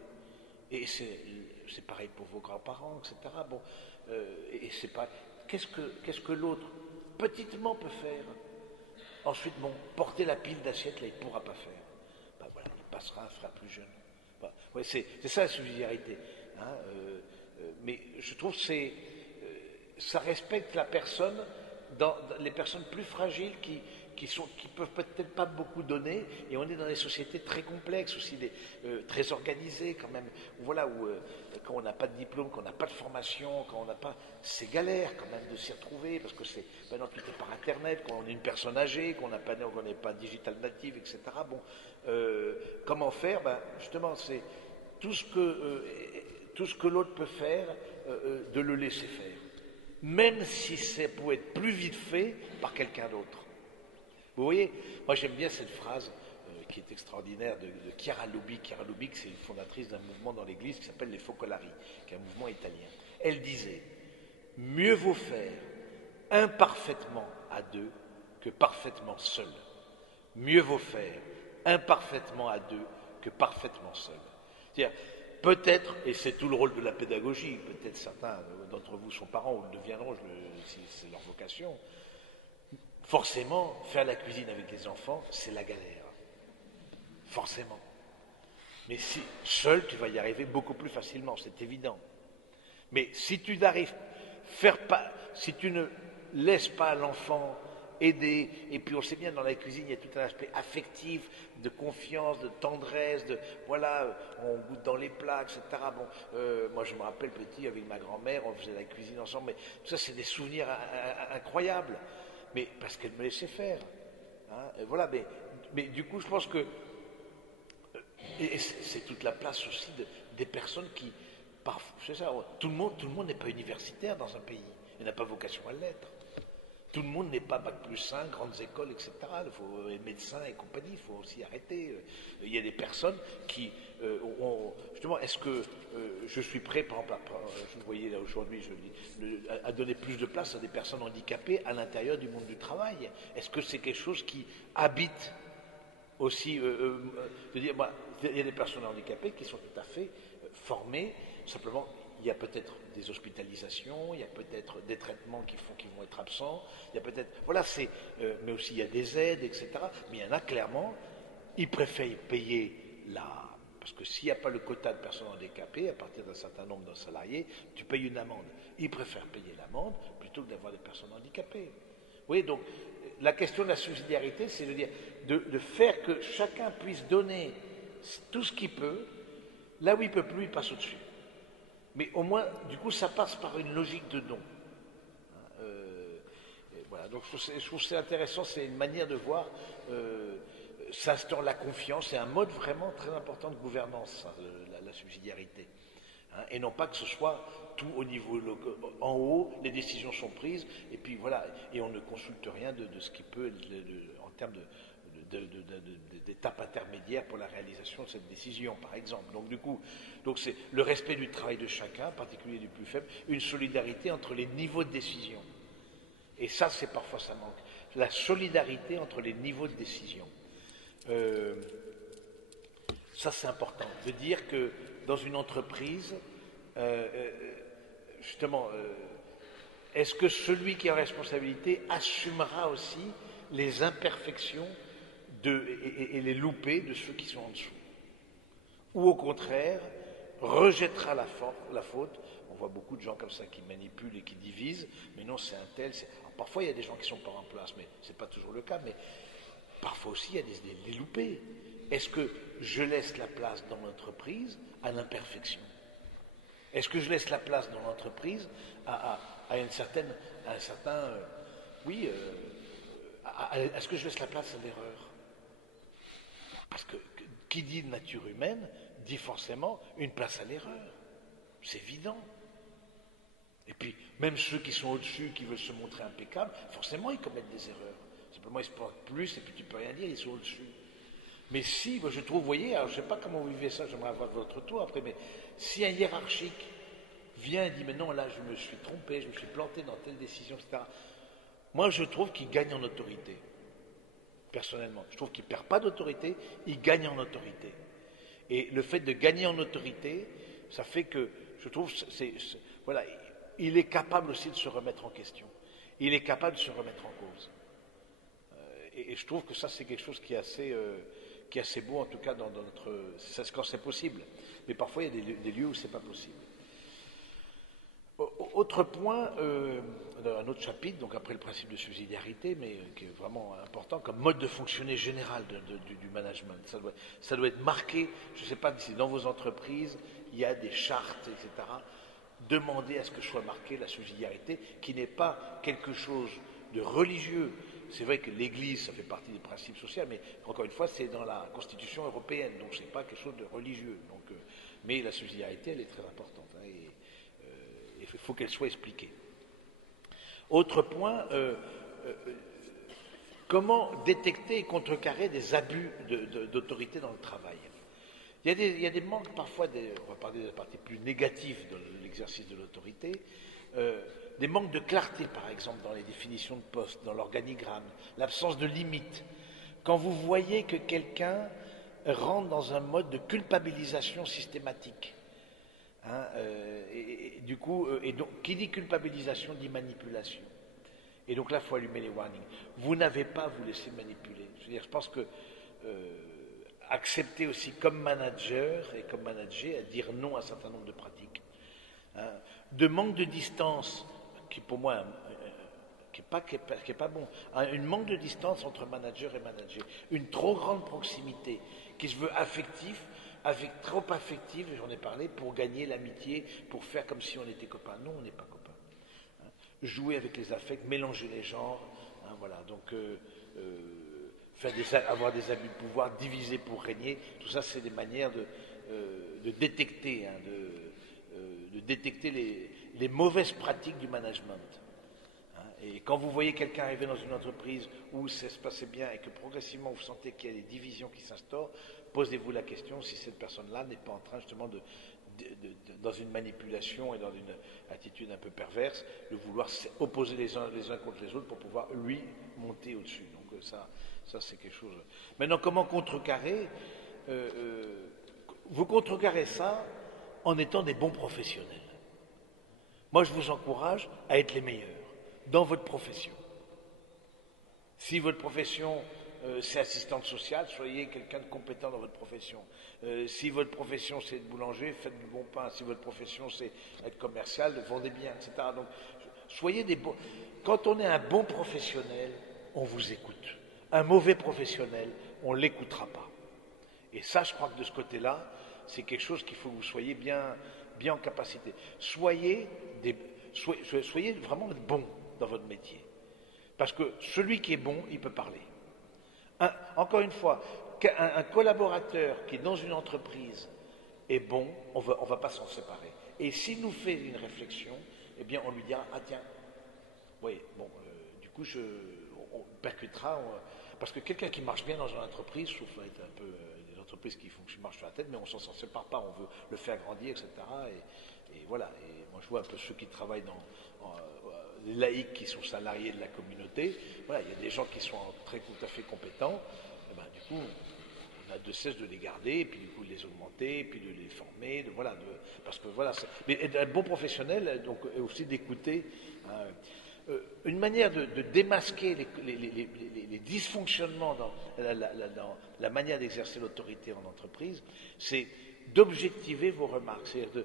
Et c'est pareil pour vos grands-parents, etc. Bon, et c'est pas. Qu'est-ce que l'autre petitement peut faire? Ensuite, porter la pile d'assiettes, là, il ne pourra pas faire. Ben voilà, il passera un frère plus jeune. Ben, ouais, c'est ça la subsidiarité. Mais je trouve que ça respecte la personne, dans les personnes plus fragiles qui peuvent peut-être pas beaucoup donner, et on est dans des sociétés très complexes aussi, très organisées quand même. Voilà, où quand on n'a pas de diplôme, quand on n'a pas de formation, quand on n'a pas, c'est galère quand même de s'y retrouver, parce que c'est maintenant tout est par Internet, quand on est une personne âgée, qu'on n'est pas digital native, etc. Bon, comment faire? Ben, justement, c'est tout ce que l'autre peut faire, de le laisser faire, même si ça peut être plus vite fait par quelqu'un d'autre. Vous voyez, moi j'aime bien cette phrase qui est extraordinaire de Chiara Lubick. Chiara Lubick, c'est une fondatrice d'un mouvement dans l'Église qui s'appelle les Focolari, qui est un mouvement italien. Elle disait, mieux vaut faire imparfaitement à deux que parfaitement seul. Mieux vaut faire imparfaitement à deux que parfaitement seul. C'est-à-dire, peut-être, et c'est tout le rôle de la pédagogie, peut-être certains d'entre vous sont parents ou le deviendront si c'est leur vocation, forcément, faire la cuisine avec les enfants, c'est la galère. Forcément. Mais si seul, tu vas y arriver beaucoup plus facilement, c'est évident. Mais si tu n'arrives si tu ne laisses pas l'enfant aider, et puis on sait bien dans la cuisine, il y a tout un aspect affectif, de confiance, de tendresse, voilà, on goûte dans les plats, etc. Bon, moi je me rappelle petit, avec ma grand-mère, on faisait la cuisine ensemble, mais tout ça c'est des souvenirs incroyables. Mais parce qu'elle me laissait faire. Hein, voilà, mais du coup, je pense que et c'est toute la place aussi des personnes qui, c'est ça, tout le monde n'est pas universitaire dans un pays. Il n'a pas vocation à l'être. Tout le monde n'est pas bac+5, grandes écoles, etc. Il faut être médecin et compagnie, il faut aussi arrêter. Il y a des personnes qui justement, est-ce que je suis prêt, par exemple, je voyais là aujourd'hui, à donner plus de place à des personnes handicapées à l'intérieur du monde du travail? Est-ce que c'est quelque chose qui habite aussi, de dire, il y a des personnes handicapées qui sont tout à fait formées, simplement il y a peut-être des hospitalisations, il y a peut-être des traitements qui vont être absents, il y a peut-être, voilà, mais aussi il y a des aides, etc. Mais il y en a clairement, ils préfèrent payer parce que s'il n'y a pas le quota de personnes handicapées, à partir d'un certain nombre de salariés, tu payes une amende. Ils préfèrent payer l'amende plutôt que d'avoir des personnes handicapées. Vous voyez, donc, la question de la subsidiarité, c'est de dire, de faire que chacun puisse donner tout ce qu'il peut, là où il ne peut plus, il passe au-dessus. Mais au moins, du coup, ça passe par une logique de don. Voilà, donc je trouve que c'est intéressant, c'est une manière de voir, s'instaure la confiance, c'est un mode vraiment très important de gouvernance, hein, la subsidiarité. Hein, et non pas que ce soit tout au niveau en haut, les décisions sont prises, et puis voilà, et on ne consulte rien de ce qui peut, en termes d'étapes intermédiaires pour la réalisation de cette décision, par exemple. Donc du coup, c'est le respect du travail de chacun, en particulier du plus faible, une solidarité entre les niveaux de décision. Et ça, parfois ça manque. La solidarité entre les niveaux de décision. Ça, c'est important. De dire que dans une entreprise, justement, est-ce que celui qui a responsabilité assumera aussi les imperfections et les loupés de ceux qui sont en dessous? Ou au contraire, rejettera la faute. On voit beaucoup de gens comme ça qui manipulent et qui divisent, mais non, c'est un tel. Alors, parfois, il y a des gens qui sont pas en place, mais ce n'est pas toujours le cas, mais parfois aussi, il y a des loupés. Est-ce que je laisse la place dans l'entreprise à l'imperfection? Est-ce que je laisse la place dans l'entreprise à un certain, oui, est-ce que je laisse la place à l'erreur? Parce que qui dit nature humaine dit forcément une place à l'erreur. C'est évident. Et puis, même ceux qui sont au-dessus, qui veulent se montrer impeccables, forcément, ils commettent des erreurs. Simplement, ils se portent plus, et puis tu peux rien dire, ils sont au-dessus. Mais si, moi je trouve, vous voyez, alors je ne sais pas comment vous vivez ça, j'aimerais avoir votre tour après, mais si un hiérarchique vient et dit, mais non, là, je me suis trompé, je me suis planté dans telle décision, etc. Moi, je trouve qu'il gagne en autorité. Personnellement, je trouve qu'il ne perd pas d'autorité, il gagne en autorité. Et le fait de gagner en autorité, ça fait que, je trouve, voilà, il est capable aussi de se remettre en question. Il est capable de se remettre en cause. Et je trouve que ça, c'est quelque chose qui est assez beau, en tout cas, dans notre... quand c'est possible. Mais parfois, il y a des lieux où ce n'est pas possible. Autre point, dans un autre chapitre, donc après le principe de subsidiarité, mais qui est vraiment important comme mode de fonctionner général du management. Ça doit être marqué, je ne sais pas si dans vos entreprises, il y a des chartes, etc. Demandez à ce que soit marqué la subsidiarité, qui n'est pas quelque chose de religieux. C'est vrai que l'Église, ça fait partie des principes sociaux, mais encore une fois, c'est dans la Constitution européenne, donc ce n'est pas quelque chose de religieux. Donc, mais la subsidiarité, elle est très importante, hein, et il faut qu'elle soit expliquée. Autre point, comment détecter et contrecarrer des abus d'autorité dans le travail. Il y a des manques parfois, on va parler de la partie plus négative de l'exercice de l'autorité, des manques de clarté par exemple dans les définitions de poste, dans l'organigramme, l'absence de limite. Quand vous voyez que quelqu'un rentre dans un mode de culpabilisation systématique, hein, du coup, et donc, qui dit culpabilisation dit manipulation. Et donc là, il faut allumer les warnings. Vous n'avez pas à vous laisser manipuler. Je pense que accepter aussi comme manager et comme manager à dire non à un certain nombre de pratiques. Hein, de manque de distance, qui pour moi qui est pas bon. Une manque de distance entre manager et manager. Une trop grande proximité qui se veut affectif, avec trop affectif, j'en ai parlé, pour gagner l'amitié, pour faire comme si on était copains. Non, on n'est pas copains. Hein, jouer avec les affects, mélanger les genres. Hein, voilà, donc avoir des abus de pouvoir, diviser pour régner, tout ça c'est des manières de détecter, hein, de détecter les mauvaises pratiques du management. Hein, et quand vous voyez quelqu'un arriver dans une entreprise où ça se passait bien et que progressivement vous sentez qu'il y a des divisions qui s'instaurent, posez-vous la question si cette personne-là n'est pas en train justement dans une manipulation et dans une attitude un peu perverse, de vouloir opposer les uns contre les autres pour pouvoir, lui, monter au-dessus. Donc ça c'est quelque chose. Maintenant, comment contrecarrer vous contrecarrez ça en étant des bons professionnels. Moi, je vous encourage à être les meilleurs dans votre profession. Si votre profession, c'est assistante sociale, soyez quelqu'un de compétent dans votre profession. Si votre profession, c'est être boulanger, faites du bon pain. Si votre profession, c'est être commercial, vendez bien, etc. Donc, soyez des bons. Quand on est un bon professionnel, on vous écoute. Un mauvais professionnel, on ne l'écoutera pas. Et ça, je crois que de ce côté-là, c'est quelque chose qu'il faut que vous soyez bien en capacité. Soyez vraiment bons dans votre métier. Parce que celui qui est bon, il peut parler. Encore une fois, un collaborateur qui est dans une entreprise est bon, on va pas s'en séparer. Et s'il nous fait une réflexion, eh bien on lui dira, ah tiens, oui, bon, du coup on percutera, parce que quelqu'un qui marche bien dans une entreprise, sauf être un peu des entreprises qui marchent sur la tête, mais on s'en sépare pas, on veut le faire grandir, etc. Et voilà, et moi je vois un peu ceux qui travaillent les laïcs qui sont salariés de la communauté, voilà, il y a des gens qui sont tout à fait compétents, et ben, du coup on a de cesse de les garder, et puis du coup de les augmenter, et puis de les former, parce que voilà, mais être un bon professionnel, donc aussi d'écouter. Une manière de démasquer les dysfonctionnements dans la manière d'exercer l'autorité en entreprise, c'est d'objectiver vos remarques, c'est-à-dire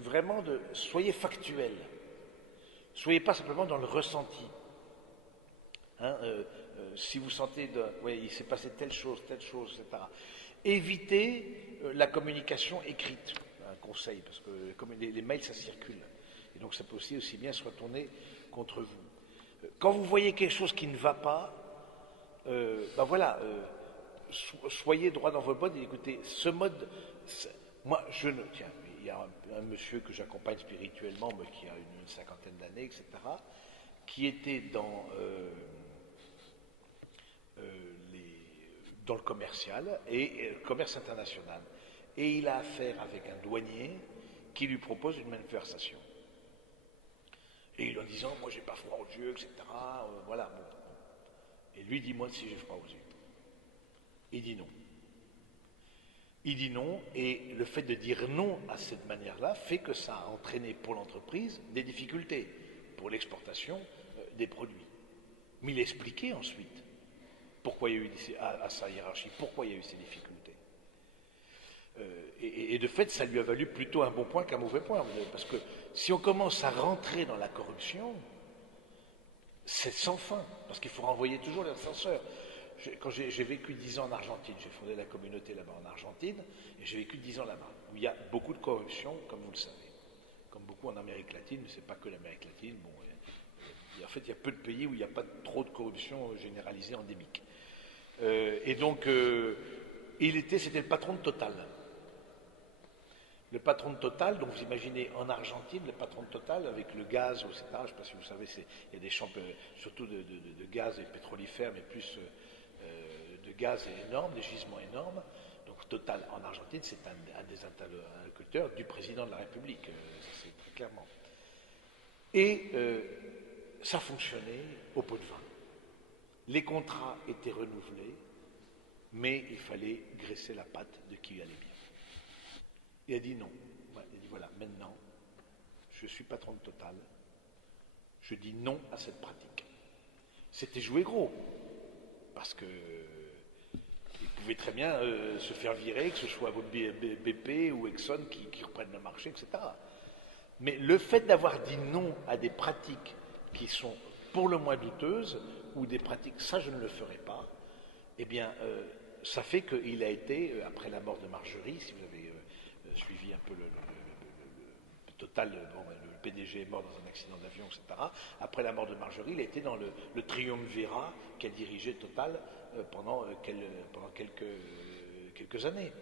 vraiment soyez factuel, soyez pas simplement dans le ressenti. Hein, si vous sentez, il s'est passé telle chose, etc. Évitez la communication écrite, un conseil, parce que comme les mails, ça circule. Et donc ça peut aussi bien se retourner contre vous. Quand vous voyez quelque chose qui ne va pas, soyez droit dans vos bottes et écoutez, ce mode, moi je ne... Tiens, il y a un monsieur que j'accompagne spirituellement, mais qui a une cinquantaine d'années, etc., qui était dans le commercial et le commerce international. Et il a affaire avec un douanier qui lui propose une malversation. Et il en disant, moi j'ai pas froid aux yeux, etc. Voilà, bon. Et lui dit, moi si j'ai froid aux yeux. Il dit non. Il dit non, et le fait de dire non à cette manière-là fait que ça a entraîné pour l'entreprise des difficultés pour l'exportation des produits. Mais il a expliqué ensuite pourquoi il y a eu à sa hiérarchie, pourquoi il y a eu ces difficultés. Et de fait, ça lui a valu plutôt un bon point qu'un mauvais point. Parce que si on commence à rentrer dans la corruption, c'est sans fin. Parce qu'il faut renvoyer toujours l'ascenseur. Quand j'ai vécu 10 ans en Argentine, j'ai fondé la communauté là-bas en Argentine, et j'ai vécu 10 ans là-bas, où il y a beaucoup de corruption, comme vous le savez. Comme beaucoup en Amérique latine, mais c'est pas que l'Amérique latine. Bon, en fait, il y a peu de pays où il n'y a pas trop de corruption généralisée endémique. Et donc, c'était le patron de Total. Le patron de Total, donc vous imaginez en Argentine, le patron de Total avec le gaz, etc. Je ne sais pas si vous savez, il y a des champs surtout de gaz et pétrolifères, mais plus de gaz énormes, des gisements énormes. Donc Total en Argentine, c'est un des interlocuteurs du président de la République, c'est très clairement. Et ça fonctionnait au pot de vin. Les contrats étaient renouvelés, mais il fallait graisser la patte de qui allait bien. Il a dit non. Il a dit voilà, maintenant, je suis patron de Total, je dis non à cette pratique. C'était jouer gros, parce que il pouvait très bien se faire virer, que ce soit BP ou Exxon qui reprennent le marché, etc. Mais le fait d'avoir dit non à des pratiques qui sont pour le moins douteuses, ou des pratiques, ça je ne le ferai pas, eh bien, ça fait qu'il a été, après la mort de Marjorie, si vous avez suivi un peu le Total, le PDG est mort dans un accident d'avion, etc. Après la mort de Marjorie, il a été dans le triumvirat qu'a dirigé Total pendant quelques années.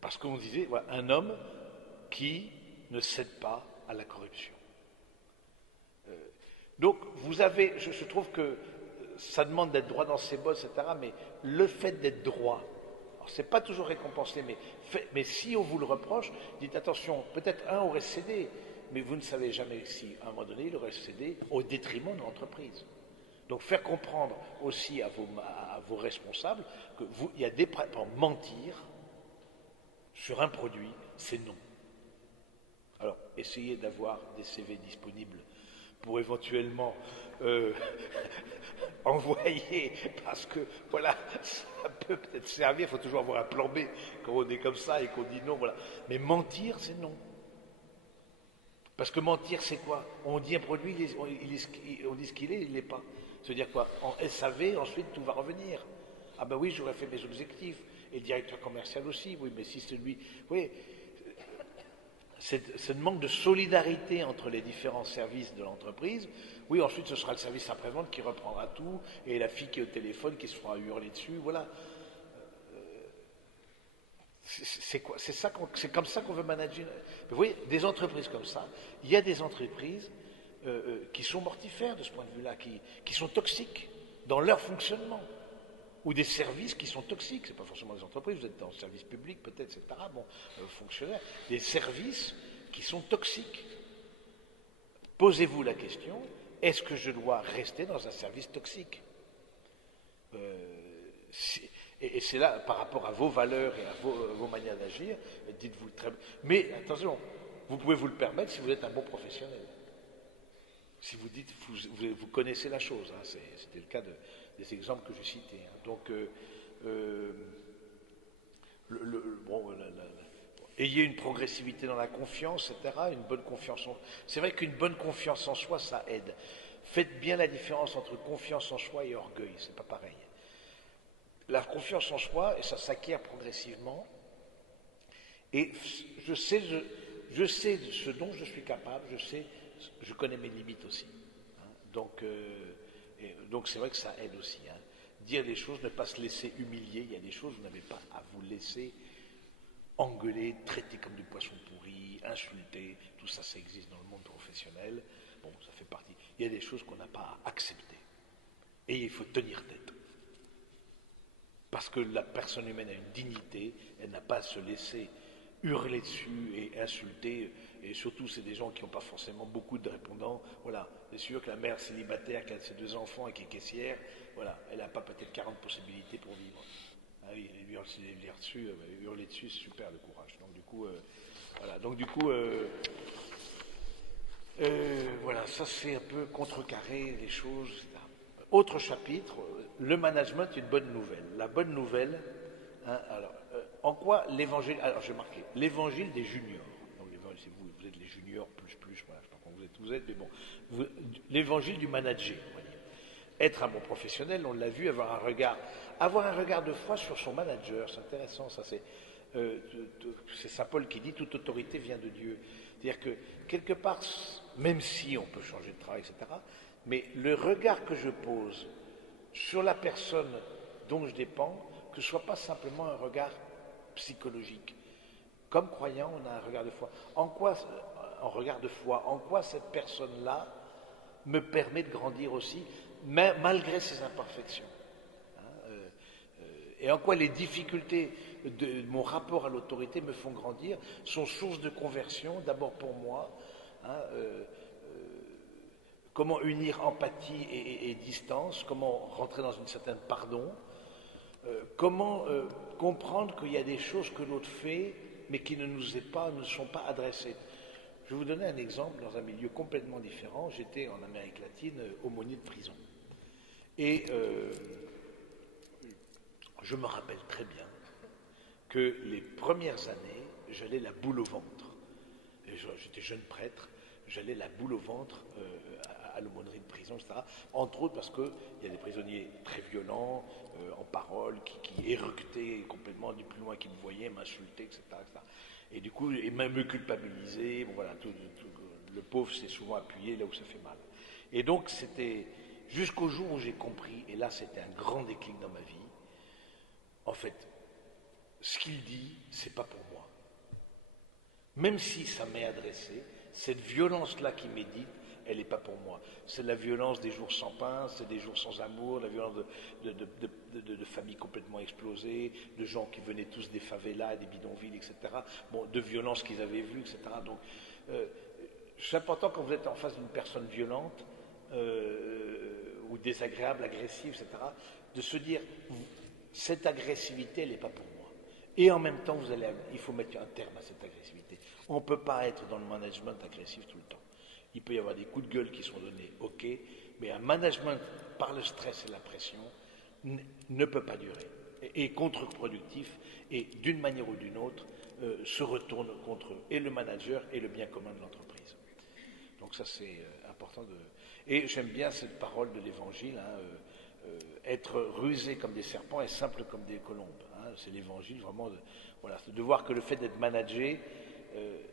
Parce qu'on disait, voilà, un homme qui ne cède pas à la corruption. Donc, vous avez, je trouve que ça demande d'être droit dans ses bosses, etc. Mais le fait d'être droit, c'est pas toujours récompensé, mais si on vous le reproche, dites attention, peut-être un aurait cédé, mais vous ne savez jamais si, à un moment donné, il aurait cédé au détriment de l'entreprise. Donc faire comprendre aussi à vos responsables que il y a des mentir sur un produit, c'est non. Alors, essayez d'avoir des CV disponibles pour éventuellement envoyer, parce que voilà, ça peut peut-être servir, il faut toujours avoir un plan B quand on est comme ça et qu'on dit non, voilà. Mais mentir, c'est non. Parce que mentir, c'est quoi? On dit un produit, on dit ce qu'il est, il ne l'est pas. C'est-à-dire quoi? En SAV, ensuite, tout va revenir. Ah ben oui, j'aurais fait mes objectifs. Et le directeur commercial aussi, oui, mais si c'est lui... Oui, c'est un manque de solidarité entre les différents services de l'entreprise. Oui, ensuite, ce sera le service après-vente qui reprendra tout, et la fille qui est au téléphone qui se fera hurler dessus, voilà. C'est comme ça qu'on veut manager. Vous voyez, des entreprises comme ça, il y a des entreprises qui sont mortifères de ce point de vue-là, qui sont toxiques dans leur fonctionnement, ou des services qui sont toxiques. C'est pas forcément des entreprises, vous êtes dans le service public peut-être, etc. Bon, fonctionnaires, des services qui sont toxiques. Posez-vous la question, est-ce que je dois rester dans un service toxique? Et c'est là, par rapport à vos valeurs et à vos manières d'agir, dites-vous très bien. Mais attention, vous pouvez vous le permettre si vous êtes un bon professionnel. Si vous dites, vous connaissez la chose, hein, c'était le cas des exemples que je citais. Hein. Donc, ayez une progressivité dans la confiance, etc., une bonne confiance en... C'est vrai qu'une bonne confiance en soi, ça aide. Faites bien la différence entre confiance en soi et orgueil, c'est pas pareil. La confiance en soi, et ça s'acquiert progressivement, et je sais ce dont je suis capable, je connais mes limites aussi. Hein. Donc c'est vrai que ça aide aussi. Hein. Dire des choses, ne pas se laisser humilier, il y a des choses, vous n'avez pas à vous laisser engueuler, traiter comme du poisson pourri, insulter, tout ça, ça existe dans le monde professionnel. Bon, ça fait partie. Il y a des choses qu'on n'a pas à accepter. Et il faut tenir tête. Parce que la personne humaine a une dignité, elle n'a pas à se laisser hurler dessus et insulter. Et surtout, c'est des gens qui n'ont pas forcément beaucoup de répondants. Voilà, c'est sûr que la mère célibataire qui a ses 2 enfants et qui est caissière, voilà, elle n'a pas peut-être 40 possibilités pour vivre. Ah oui, hurler dessus, c'est super le courage. Donc du coup, voilà. Donc du coup, voilà, ça c'est un peu contrecarrer les choses, etc. Autre chapitre, le management, une bonne nouvelle. La bonne nouvelle, hein, alors, en quoi l'évangile, alors j'ai marqué, l'évangile des juniors, donc c'est vous êtes les juniors, plus, voilà, je sais pas comment vous êtes, mais bon, l'évangile du manager, on va dire. Être un bon professionnel, on l'a vu, avoir un regard de foi sur son manager, c'est intéressant, ça c'est Saint Paul qui dit toute autorité vient de Dieu. C'est-à-dire que quelque part, même si on peut changer de travail, etc., mais le regard que je pose sur la personne dont je dépends, que ce ne soit pas simplement un regard psychologique. Comme croyant, on a un regard de foi. En quoi cette personne-là me permet de grandir aussi, malgré ses imperfections. Et en quoi les difficultés de mon rapport à l'autorité me font grandir, sont source de conversion, d'abord pour moi. Comment unir empathie et distance, comment rentrer dans une certaine pardon, comment comprendre qu'il y a des choses que l'autre fait, mais qui ne sont pas adressées. Je vais vous donner un exemple dans un milieu complètement différent. J'étais en Amérique latine, aumônier de prison. Et je me rappelle très bien que les premières années, j'allais la boule au ventre. J'étais jeune prêtre, j'allais la boule au ventre à l'aumônerie de prison, etc. Entre autres parce qu'il y a des prisonniers très violents, en parole, qui éructaient complètement du plus loin qu'ils me voyaient, m'insultaient, etc., etc. Et du coup, et même me culpabiliser, bon, voilà, le pauvre s'est souvent appuyé là où ça fait mal. Et donc, c'était jusqu'au jour où j'ai compris, et là c'était un grand déclic dans ma vie, en fait, ce qu'il dit, c'est pas pour moi. Même si ça m'est adressé, cette violence-là qui m'est dite, elle n'est pas pour moi. C'est la violence des jours sans pain, c'est des jours sans amour, la violence de familles complètement explosées, de gens qui venaient tous des favelas, des bidonvilles, etc. Bon, de violences qu'ils avaient vues, etc. Donc, c'est important quand vous êtes en face d'une personne violente ou désagréable, agressive, etc., de se dire, cette agressivité, elle n'est pas pour moi. Et en même temps, il faut mettre un terme à cette agressivité. On ne peut pas être dans le management agressif tout le temps. Il peut y avoir des coups de gueule qui sont donnés, ok, mais un management par le stress et la pression ne peut pas durer, est contre-productif et d'une manière ou d'une autre se retourne contre et le manager et le bien commun de l'entreprise. Donc ça c'est important de... Et j'aime bien cette parole de l'Évangile, être rusé comme des serpents et simple comme des colombes. C'est l'Évangile vraiment, de voir que le fait d'être managé,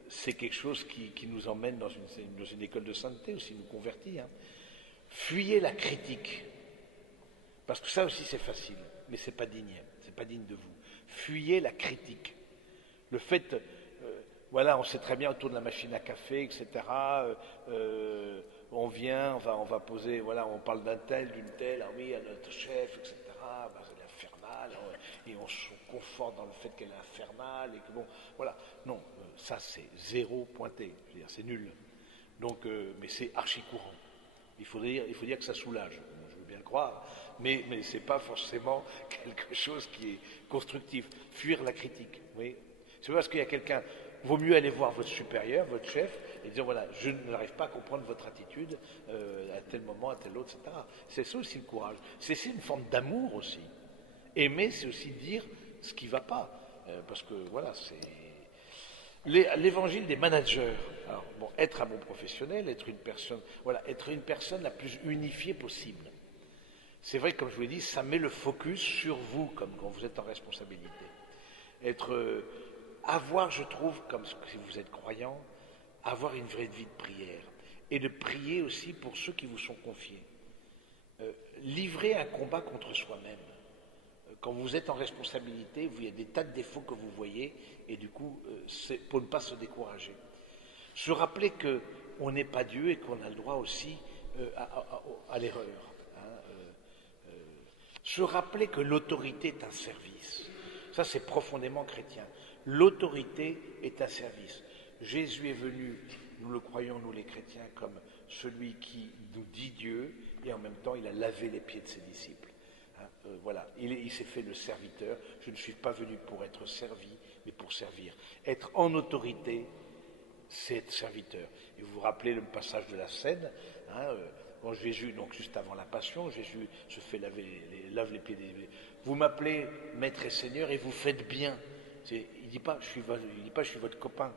c'est quelque chose qui nous emmène dans une école de sainteté aussi, nous convertit. Fuyez la critique, parce que ça aussi c'est facile, mais c'est pas digne de vous. Fuyez la critique. Le fait, on sait très bien autour de la machine à café, etc. On vient, on va poser, on parle d'un tel, d'une telle, oui, à notre chef, etc. C'est infernal, et on se conforte dans le fait qu'elle est infernale, et que bon, voilà. Non, ça c'est zéro pointé, je veux dire, c'est nul. Donc, mais c'est archi courant. Il faut dire que ça soulage, je veux bien le croire, mais c'est pas forcément quelque chose qui est constructif. Fuir la critique, oui. C'est parce qu'il y a quelqu'un, vaut mieux aller voir votre supérieur, votre chef, et dire je n'arrive pas à comprendre votre attitude à tel moment, à tel autre, etc. C'est ça aussi le courage. C'est une forme d'amour aussi. Aimer, c'est aussi dire ce qui ne va pas. Parce que c'est l'évangile des managers. Alors, être un bon professionnel, être une personne la plus unifiée possible. C'est vrai, comme je vous l'ai dit, ça met le focus sur vous, comme quand vous êtes en responsabilité. Avoir, je trouve, comme si vous êtes croyant, avoir une vraie vie de prière. Et de prier aussi pour ceux qui vous sont confiés. Livrer un combat contre soi-même. Quand vous êtes en responsabilité, il y a des tas de défauts que vous voyez, et du coup, c'est pour ne pas se décourager. Se rappeler qu'on n'est pas Dieu et qu'on a le droit aussi à l'erreur. Se rappeler que l'autorité est un service. Ça, c'est profondément chrétien. L'autorité est un service. Jésus est venu, nous le croyons, nous les chrétiens, comme celui qui nous dit Dieu, et en même temps, il a lavé les pieds de ses disciples. Il s'est fait le serviteur. Je ne suis pas venu pour être servi, mais pour servir. Être en autorité, c'est être serviteur. Et vous vous rappelez le passage de la scène, quand Jésus, donc juste avant la Passion, Jésus se fait lave les pieds des... Vous m'appelez Maître et Seigneur et vous faites bien. Il dit pas, il dit pas, je suis votre copain,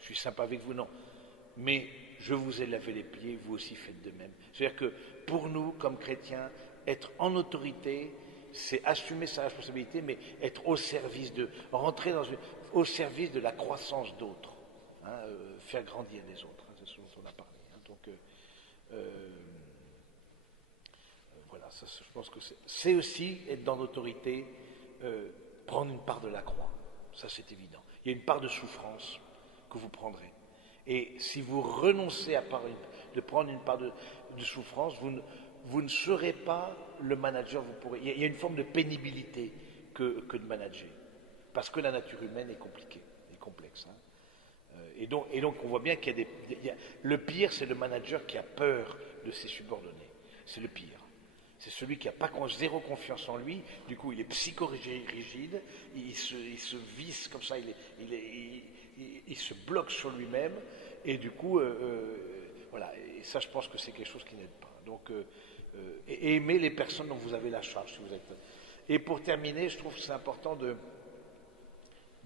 je suis sympa avec vous, non. Mais je vous ai lavé les pieds, vous aussi faites de même. C'est-à-dire que pour nous, comme chrétiens, être en autorité, c'est assumer sa responsabilité, mais être au service rentrer au service de la croissance d'autres, hein, faire grandir les autres. Hein, c'est ce dont on a parlé. Hein, donc, voilà, ça, je pense que c'est aussi être dans l'autorité, prendre une part de la croix. Ça, c'est évident. Il y a une part de souffrance que vous prendrez. Et si vous renoncez de prendre une part de souffrance, vous ne serez pas le manager. Il y a une forme de pénibilité que de manager. Parce que la nature humaine est compliquée, est complexe. Hein. Et donc, on voit bien le pire, c'est le manager qui a peur de ses subordonnés. C'est le pire. C'est celui qui n'a pas zéro confiance en lui, du coup il est psychorigide, il se visse comme ça, il se bloque sur lui-même, et du coup, voilà, et ça je pense que c'est quelque chose qui n'aide pas. Donc, et aimer les personnes dont vous avez la charge. Si vous êtes... Et pour terminer, je trouve que c'est important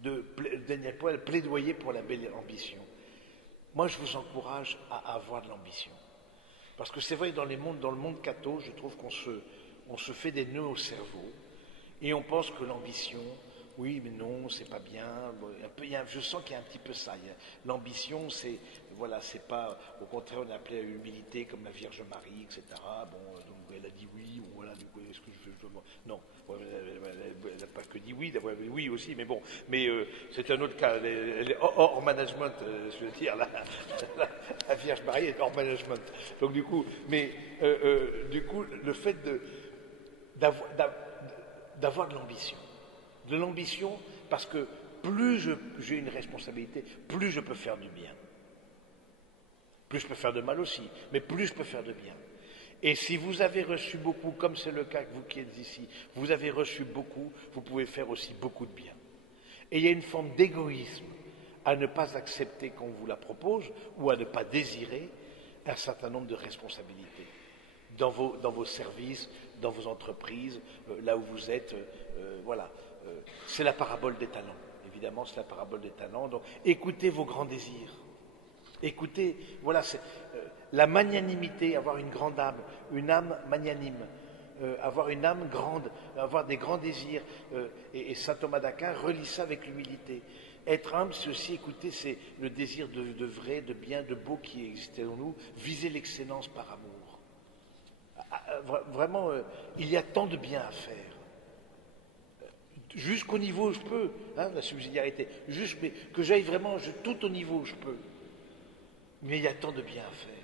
de plaidoyer pour la belle ambition. Moi je vous encourage à avoir de l'ambition. Parce que c'est vrai, dans le monde catho, je trouve qu'on se fait des nœuds au cerveau et on pense que l'ambition, oui, mais non, c'est pas bien. Je sens qu'il y a un petit peu ça. L'ambition, c'est pas, au contraire, on a appelé à l'humilité comme la Vierge Marie, etc. Bon, donc elle a dit oui, ou voilà, du coup, est-ce que non, elle n'a pas que dit oui, d'avoir dit oui aussi, mais bon, c'est un autre cas. Elle est hors management, je veux dire, la Vierge Marie est hors management. Donc du coup, le fait d'avoir de l'ambition. De l'ambition, parce que plus j'ai une responsabilité, plus je peux faire du bien. Plus je peux faire de mal aussi, mais plus je peux faire de bien. Et si vous avez reçu beaucoup, comme c'est le cas que vous qui êtes ici, vous avez reçu beaucoup, vous pouvez faire aussi beaucoup de bien. Et il y a une forme d'égoïsme à ne pas accepter qu'on vous la propose ou à ne pas désirer un certain nombre de responsabilités dans vos services, dans vos entreprises, là où vous êtes, voilà. C'est la parabole des talents. Évidemment, c'est la parabole des talents. Donc, écoutez vos grands désirs. Écoutez, voilà, c'est la magnanimité, avoir une grande âme, une âme magnanime, avoir une âme grande, avoir des grands désirs. Et saint Thomas d'Aquin relie ça avec l'humilité. Être humble, c'est aussi écouter, c'est le désir de vrai, de bien, de beau qui existait en nous, viser l'excellence par amour. Vraiment, il y a tant de bien à faire. Jusqu'au niveau où je peux, hein, la subsidiarité, mais que j'aille vraiment tout au niveau où je peux. Mais il y a tant de bien à faire.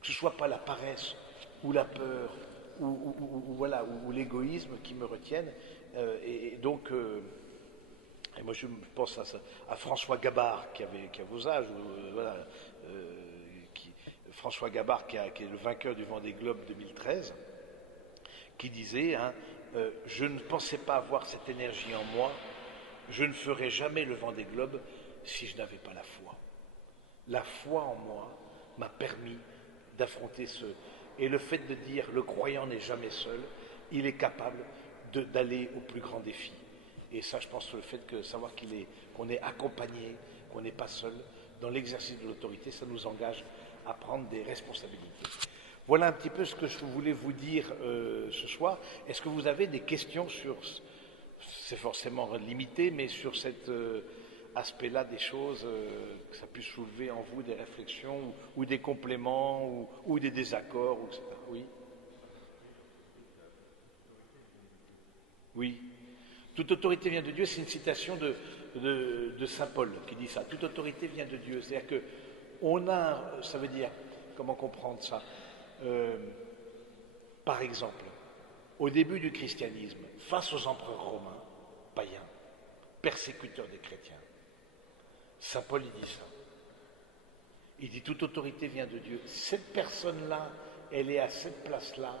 Que ce ne soit pas la paresse ou la peur ou l'égoïsme qui me retiennent. Et moi je pense à François Gabard qui a vos âges. François Gabard qui est le vainqueur du Vendée Globe 2013, qui disait je ne pensais pas avoir cette énergie en moi, je ne ferais jamais le Vendée Globe si je n'avais pas la foi. La foi en moi m'a permis d'affronter Et le fait de dire le croyant n'est jamais seul, il est capable d'aller au plus grand défi. Et ça, je pense, le fait de savoir qu'on est accompagné, qu'on n'est pas seul, dans l'exercice de l'autorité, ça nous engage à prendre des responsabilités. Voilà un petit peu ce que je voulais vous dire ce soir. Est-ce que vous avez des questions c'est forcément limité, mais sur cet aspect-là des choses, que ça puisse soulever en vous des réflexions ou des compléments ou des désaccords, etc. Oui. Oui. Toute autorité vient de Dieu, c'est une citation de saint Paul qui dit ça. Toute autorité vient de Dieu. C'est-à-dire que ça veut dire, comment comprendre ça par exemple, au début du christianisme, face aux empereurs romains, païens, persécuteurs des chrétiens, saint Paul il dit ça. Il dit toute autorité vient de Dieu. Cette personne-là, elle est à cette place-là,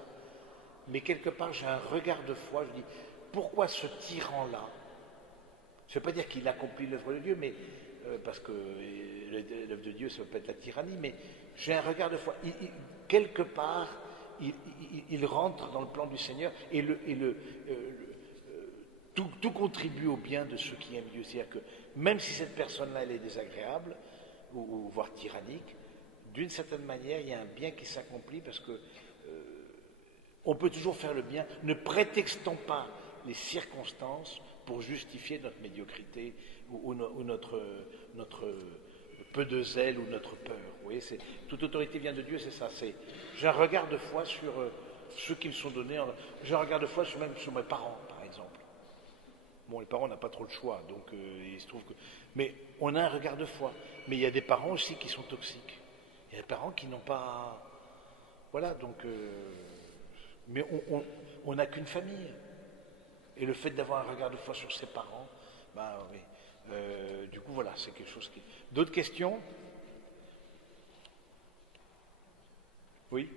mais quelque part j'ai un regard de foi, je dis, pourquoi ce tyran-là? Je ne veux pas dire qu'il accomplit l'œuvre de Dieu, mais parce que l'œuvre de Dieu, ça peut être la tyrannie, mais j'ai un regard de foi. Quelque part, il rentre dans le plan du Seigneur et tout contribue au bien de ceux qui aiment Dieu. C'est-à-dire que même si cette personne-là, elle est désagréable, ou voire tyrannique, d'une certaine manière, il y a un bien qui s'accomplit parce que on peut toujours faire le bien. Ne prétextons pas les circonstances pour justifier notre médiocrité ou notre peu de zèle ou notre peur. Vous voyez, toute autorité vient de Dieu, c'est ça. J'ai un regard de foi sur ceux qui me sont donnés. J'ai un regard de foi même sur mes parents, par exemple. Bon, les parents, on n'a pas trop le choix, donc il se trouve que... Mais on a un regard de foi. Mais il y a des parents aussi qui sont toxiques. Il y a des parents qui n'ont pas... Voilà, donc... Mais on n'a qu'une famille. Et le fait d'avoir un regard de foi sur ses parents, ben oui. Du coup, voilà, c'est quelque chose qui... D'autres questions? Oui?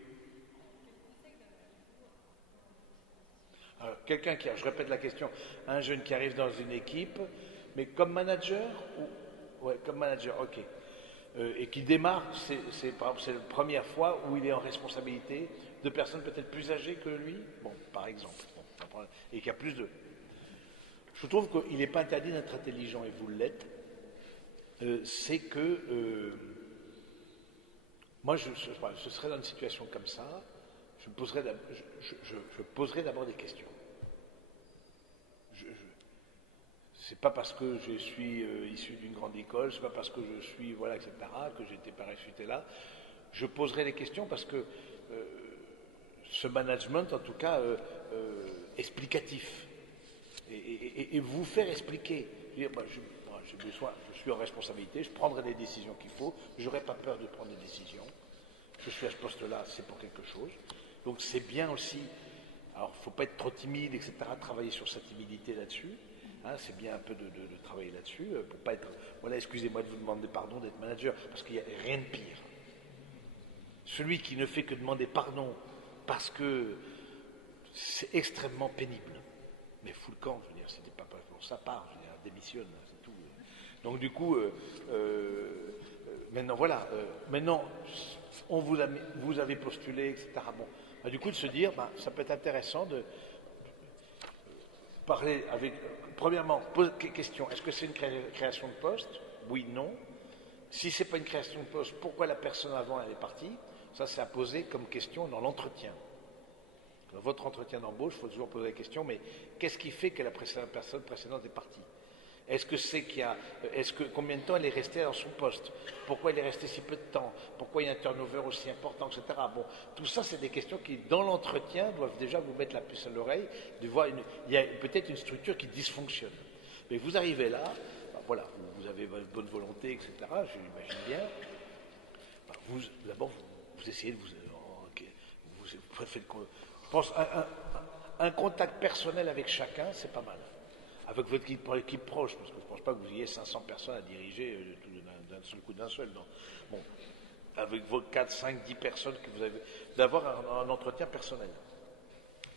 Alors, quelqu'un qui a, je répète la question, un jeune qui arrive dans une équipe, mais comme manager ou... Ouais, comme manager, ok. Et qui démarre, c'est la première fois où il est en responsabilité de personnes peut-être plus âgées que lui, bon, par exemple, bon, et qui a plus de... Je trouve qu'il n'est pas interdit d'être intelligent, et vous l'êtes, c'est que moi, je serais dans une situation comme ça, je poserais d'abord des questions. C'est pas parce que je suis issu d'une grande école, c'est pas parce que je suis, voilà, etc., que j'ai été parachuté là. Je poserai des questions parce que ce management, en tout cas, explicatif, et vous faire expliquer. J'ai besoin, je suis en responsabilité, je prendrai les décisions qu'il faut, je n'aurai pas peur de prendre des décisions. Je suis à ce poste-là, c'est pour quelque chose. Donc c'est bien aussi, alors il ne faut pas être trop timide, etc., travailler sur sa timidité là-dessus. Hein, c'est bien un peu de travailler là-dessus, pour pas être, voilà, excusez-moi de vous demander pardon d'être manager, parce qu'il n'y a rien de pire. Celui qui ne fait que demander pardon parce que c'est extrêmement pénible. Mais fous le camp, je veux dire, c'était pas pour sa part, je veux dire, démissionne, c'est tout. Donc du coup, maintenant voilà, maintenant vous avez postulé, etc. Bon, bah, du coup de se dire, bah, ça peut être intéressant de parler avec, premièrement, question, est-ce que c'est une création de poste? Oui, non. Si c'est pas une création de poste, pourquoi la personne avant elle est partie? Ça c'est à poser comme question dans l'entretien. Dans votre entretien d'embauche, il faut toujours poser la question, mais qu'est-ce qui fait que la personne précédente est partie? Est-ce que c'est combien de temps elle est restée dans son poste? Pourquoi elle est restée si peu de temps? Pourquoi il y a un turnover aussi important, etc. Bon, tout ça, c'est des questions qui, dans l'entretien, doivent déjà vous mettre la puce à l'oreille, de voir il y a peut-être une structure qui dysfonctionne. Mais vous arrivez là, ben voilà, vous avez votre bonne volonté, etc. Je l'imagine bien. Ben d'abord, vous essayez de vous faites, je pense un contact personnel avec chacun, c'est pas mal. Avec votre équipe proche, parce que je ne pense pas que vous ayez 500 personnes à diriger d'un seul coup, d'un seul. Non. Bon, avec vos 4, 5, 10 personnes que vous avez, d'avoir un entretien personnel.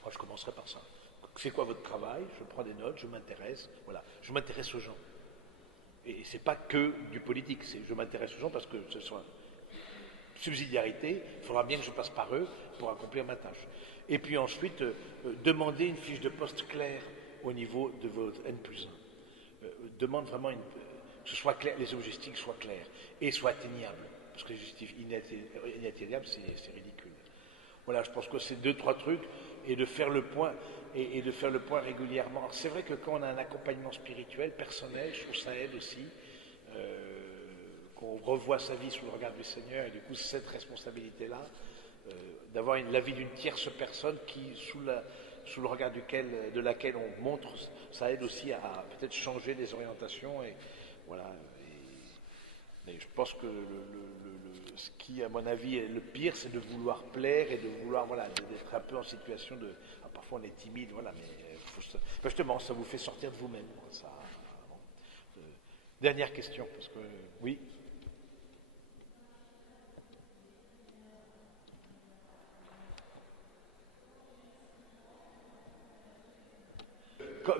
Moi, je commencerai par ça. C'est quoi votre travail? Je prends des notes, je m'intéresse. Voilà, je m'intéresse aux gens. Et c'est pas que du politique, je m'intéresse aux gens parce que ce soit subsidiarité, il faudra bien que je passe par eux pour accomplir ma tâche. Et puis ensuite, demander une fiche de poste claire au niveau de votre N+1. Demande vraiment que ce soit clair, les objectifs soient clairs et soient atteignables. Parce que les objectifs inatteignables, c'est ridicule. Voilà, je pense que c'est 2-3 trucs et de faire le point et de faire le point régulièrement. C'est vrai que quand on a un accompagnement spirituel, personnel, je trouve que ça aide aussi. Qu'on revoie sa vie sous le regard du Seigneur et du coup cette responsabilité-là, d'avoir l'avis d'une tierce personne qui, sous le regard de laquelle on montre, ça aide aussi à peut-être changer les orientations et voilà. Mais je pense que ce qui, à mon avis, est le pire, c'est de vouloir plaire et de vouloir, voilà, d'être un peu en situation de. Alors, parfois on est timide, voilà, mais justement, ça vous fait sortir de vous-même. Ça, bon. Dernière question, parce que oui.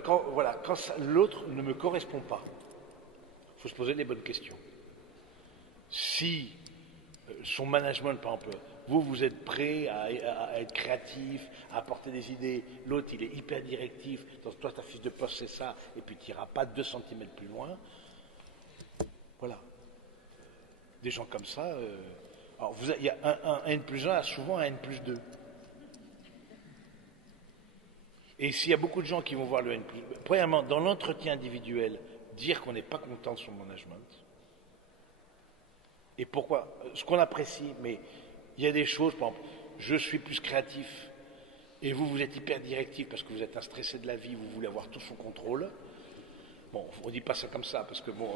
Quand l'autre ne me correspond pas, il faut se poser les bonnes questions. Si son management, par exemple, vous êtes prêt à être créatif, à apporter des idées, l'autre il est hyper directif, donc toi ta fiche de poste c'est ça, et puis tu n'iras pas 2 centimètres plus loin. Voilà. Des gens comme ça, alors il y a un N+1 a souvent un N+2. Et s'il y a beaucoup de gens qui vont voir le N+, premièrement, dans l'entretien individuel, dire qu'on n'est pas content de son management. Et pourquoi? Ce qu'on apprécie, mais il y a des choses, par exemple, je suis plus créatif, et vous êtes hyper directif parce que vous êtes un stressé de la vie, vous voulez avoir tout sous contrôle. Bon, on ne dit pas ça comme ça, parce que bon,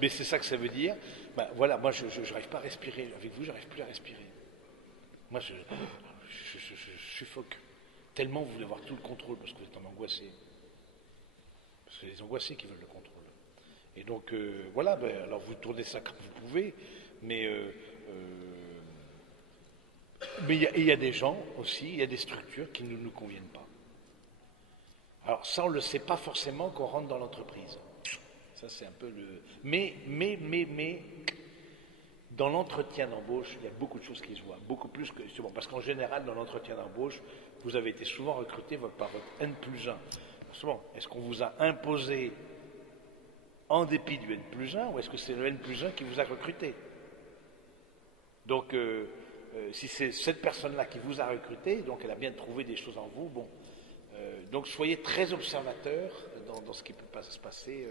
mais c'est ça que ça veut dire. Ben, voilà, moi je n'arrive pas à respirer. Avec vous, j'arrive plus à respirer. Moi, je suffoque. Tellement vous voulez avoir tout le contrôle, parce que vous êtes en angoissé. Parce que c'est les angoissés qui veulent le contrôle. Et donc, voilà, ben, alors vous tournez ça comme vous pouvez, mais il y a des gens aussi, il y a des structures qui ne nous conviennent pas. Alors ça, on ne le sait pas forcément quand on rentre dans l'entreprise. Ça, c'est un peu le... Mais, dans l'entretien d'embauche, il y a beaucoup de choses qui se voient, beaucoup plus que... Bon, parce qu'en général, dans l'entretien d'embauche, vous avez été souvent recruté par votre N+1. Bon, est-ce qu'on vous a imposé en dépit du N+1 ou est-ce que c'est le N+1 qui vous a recruté? Donc, si c'est cette personne-là qui vous a recruté, donc elle a bien trouvé des choses en vous, bon. Donc soyez très observateur dans ce qui peut pas se passer.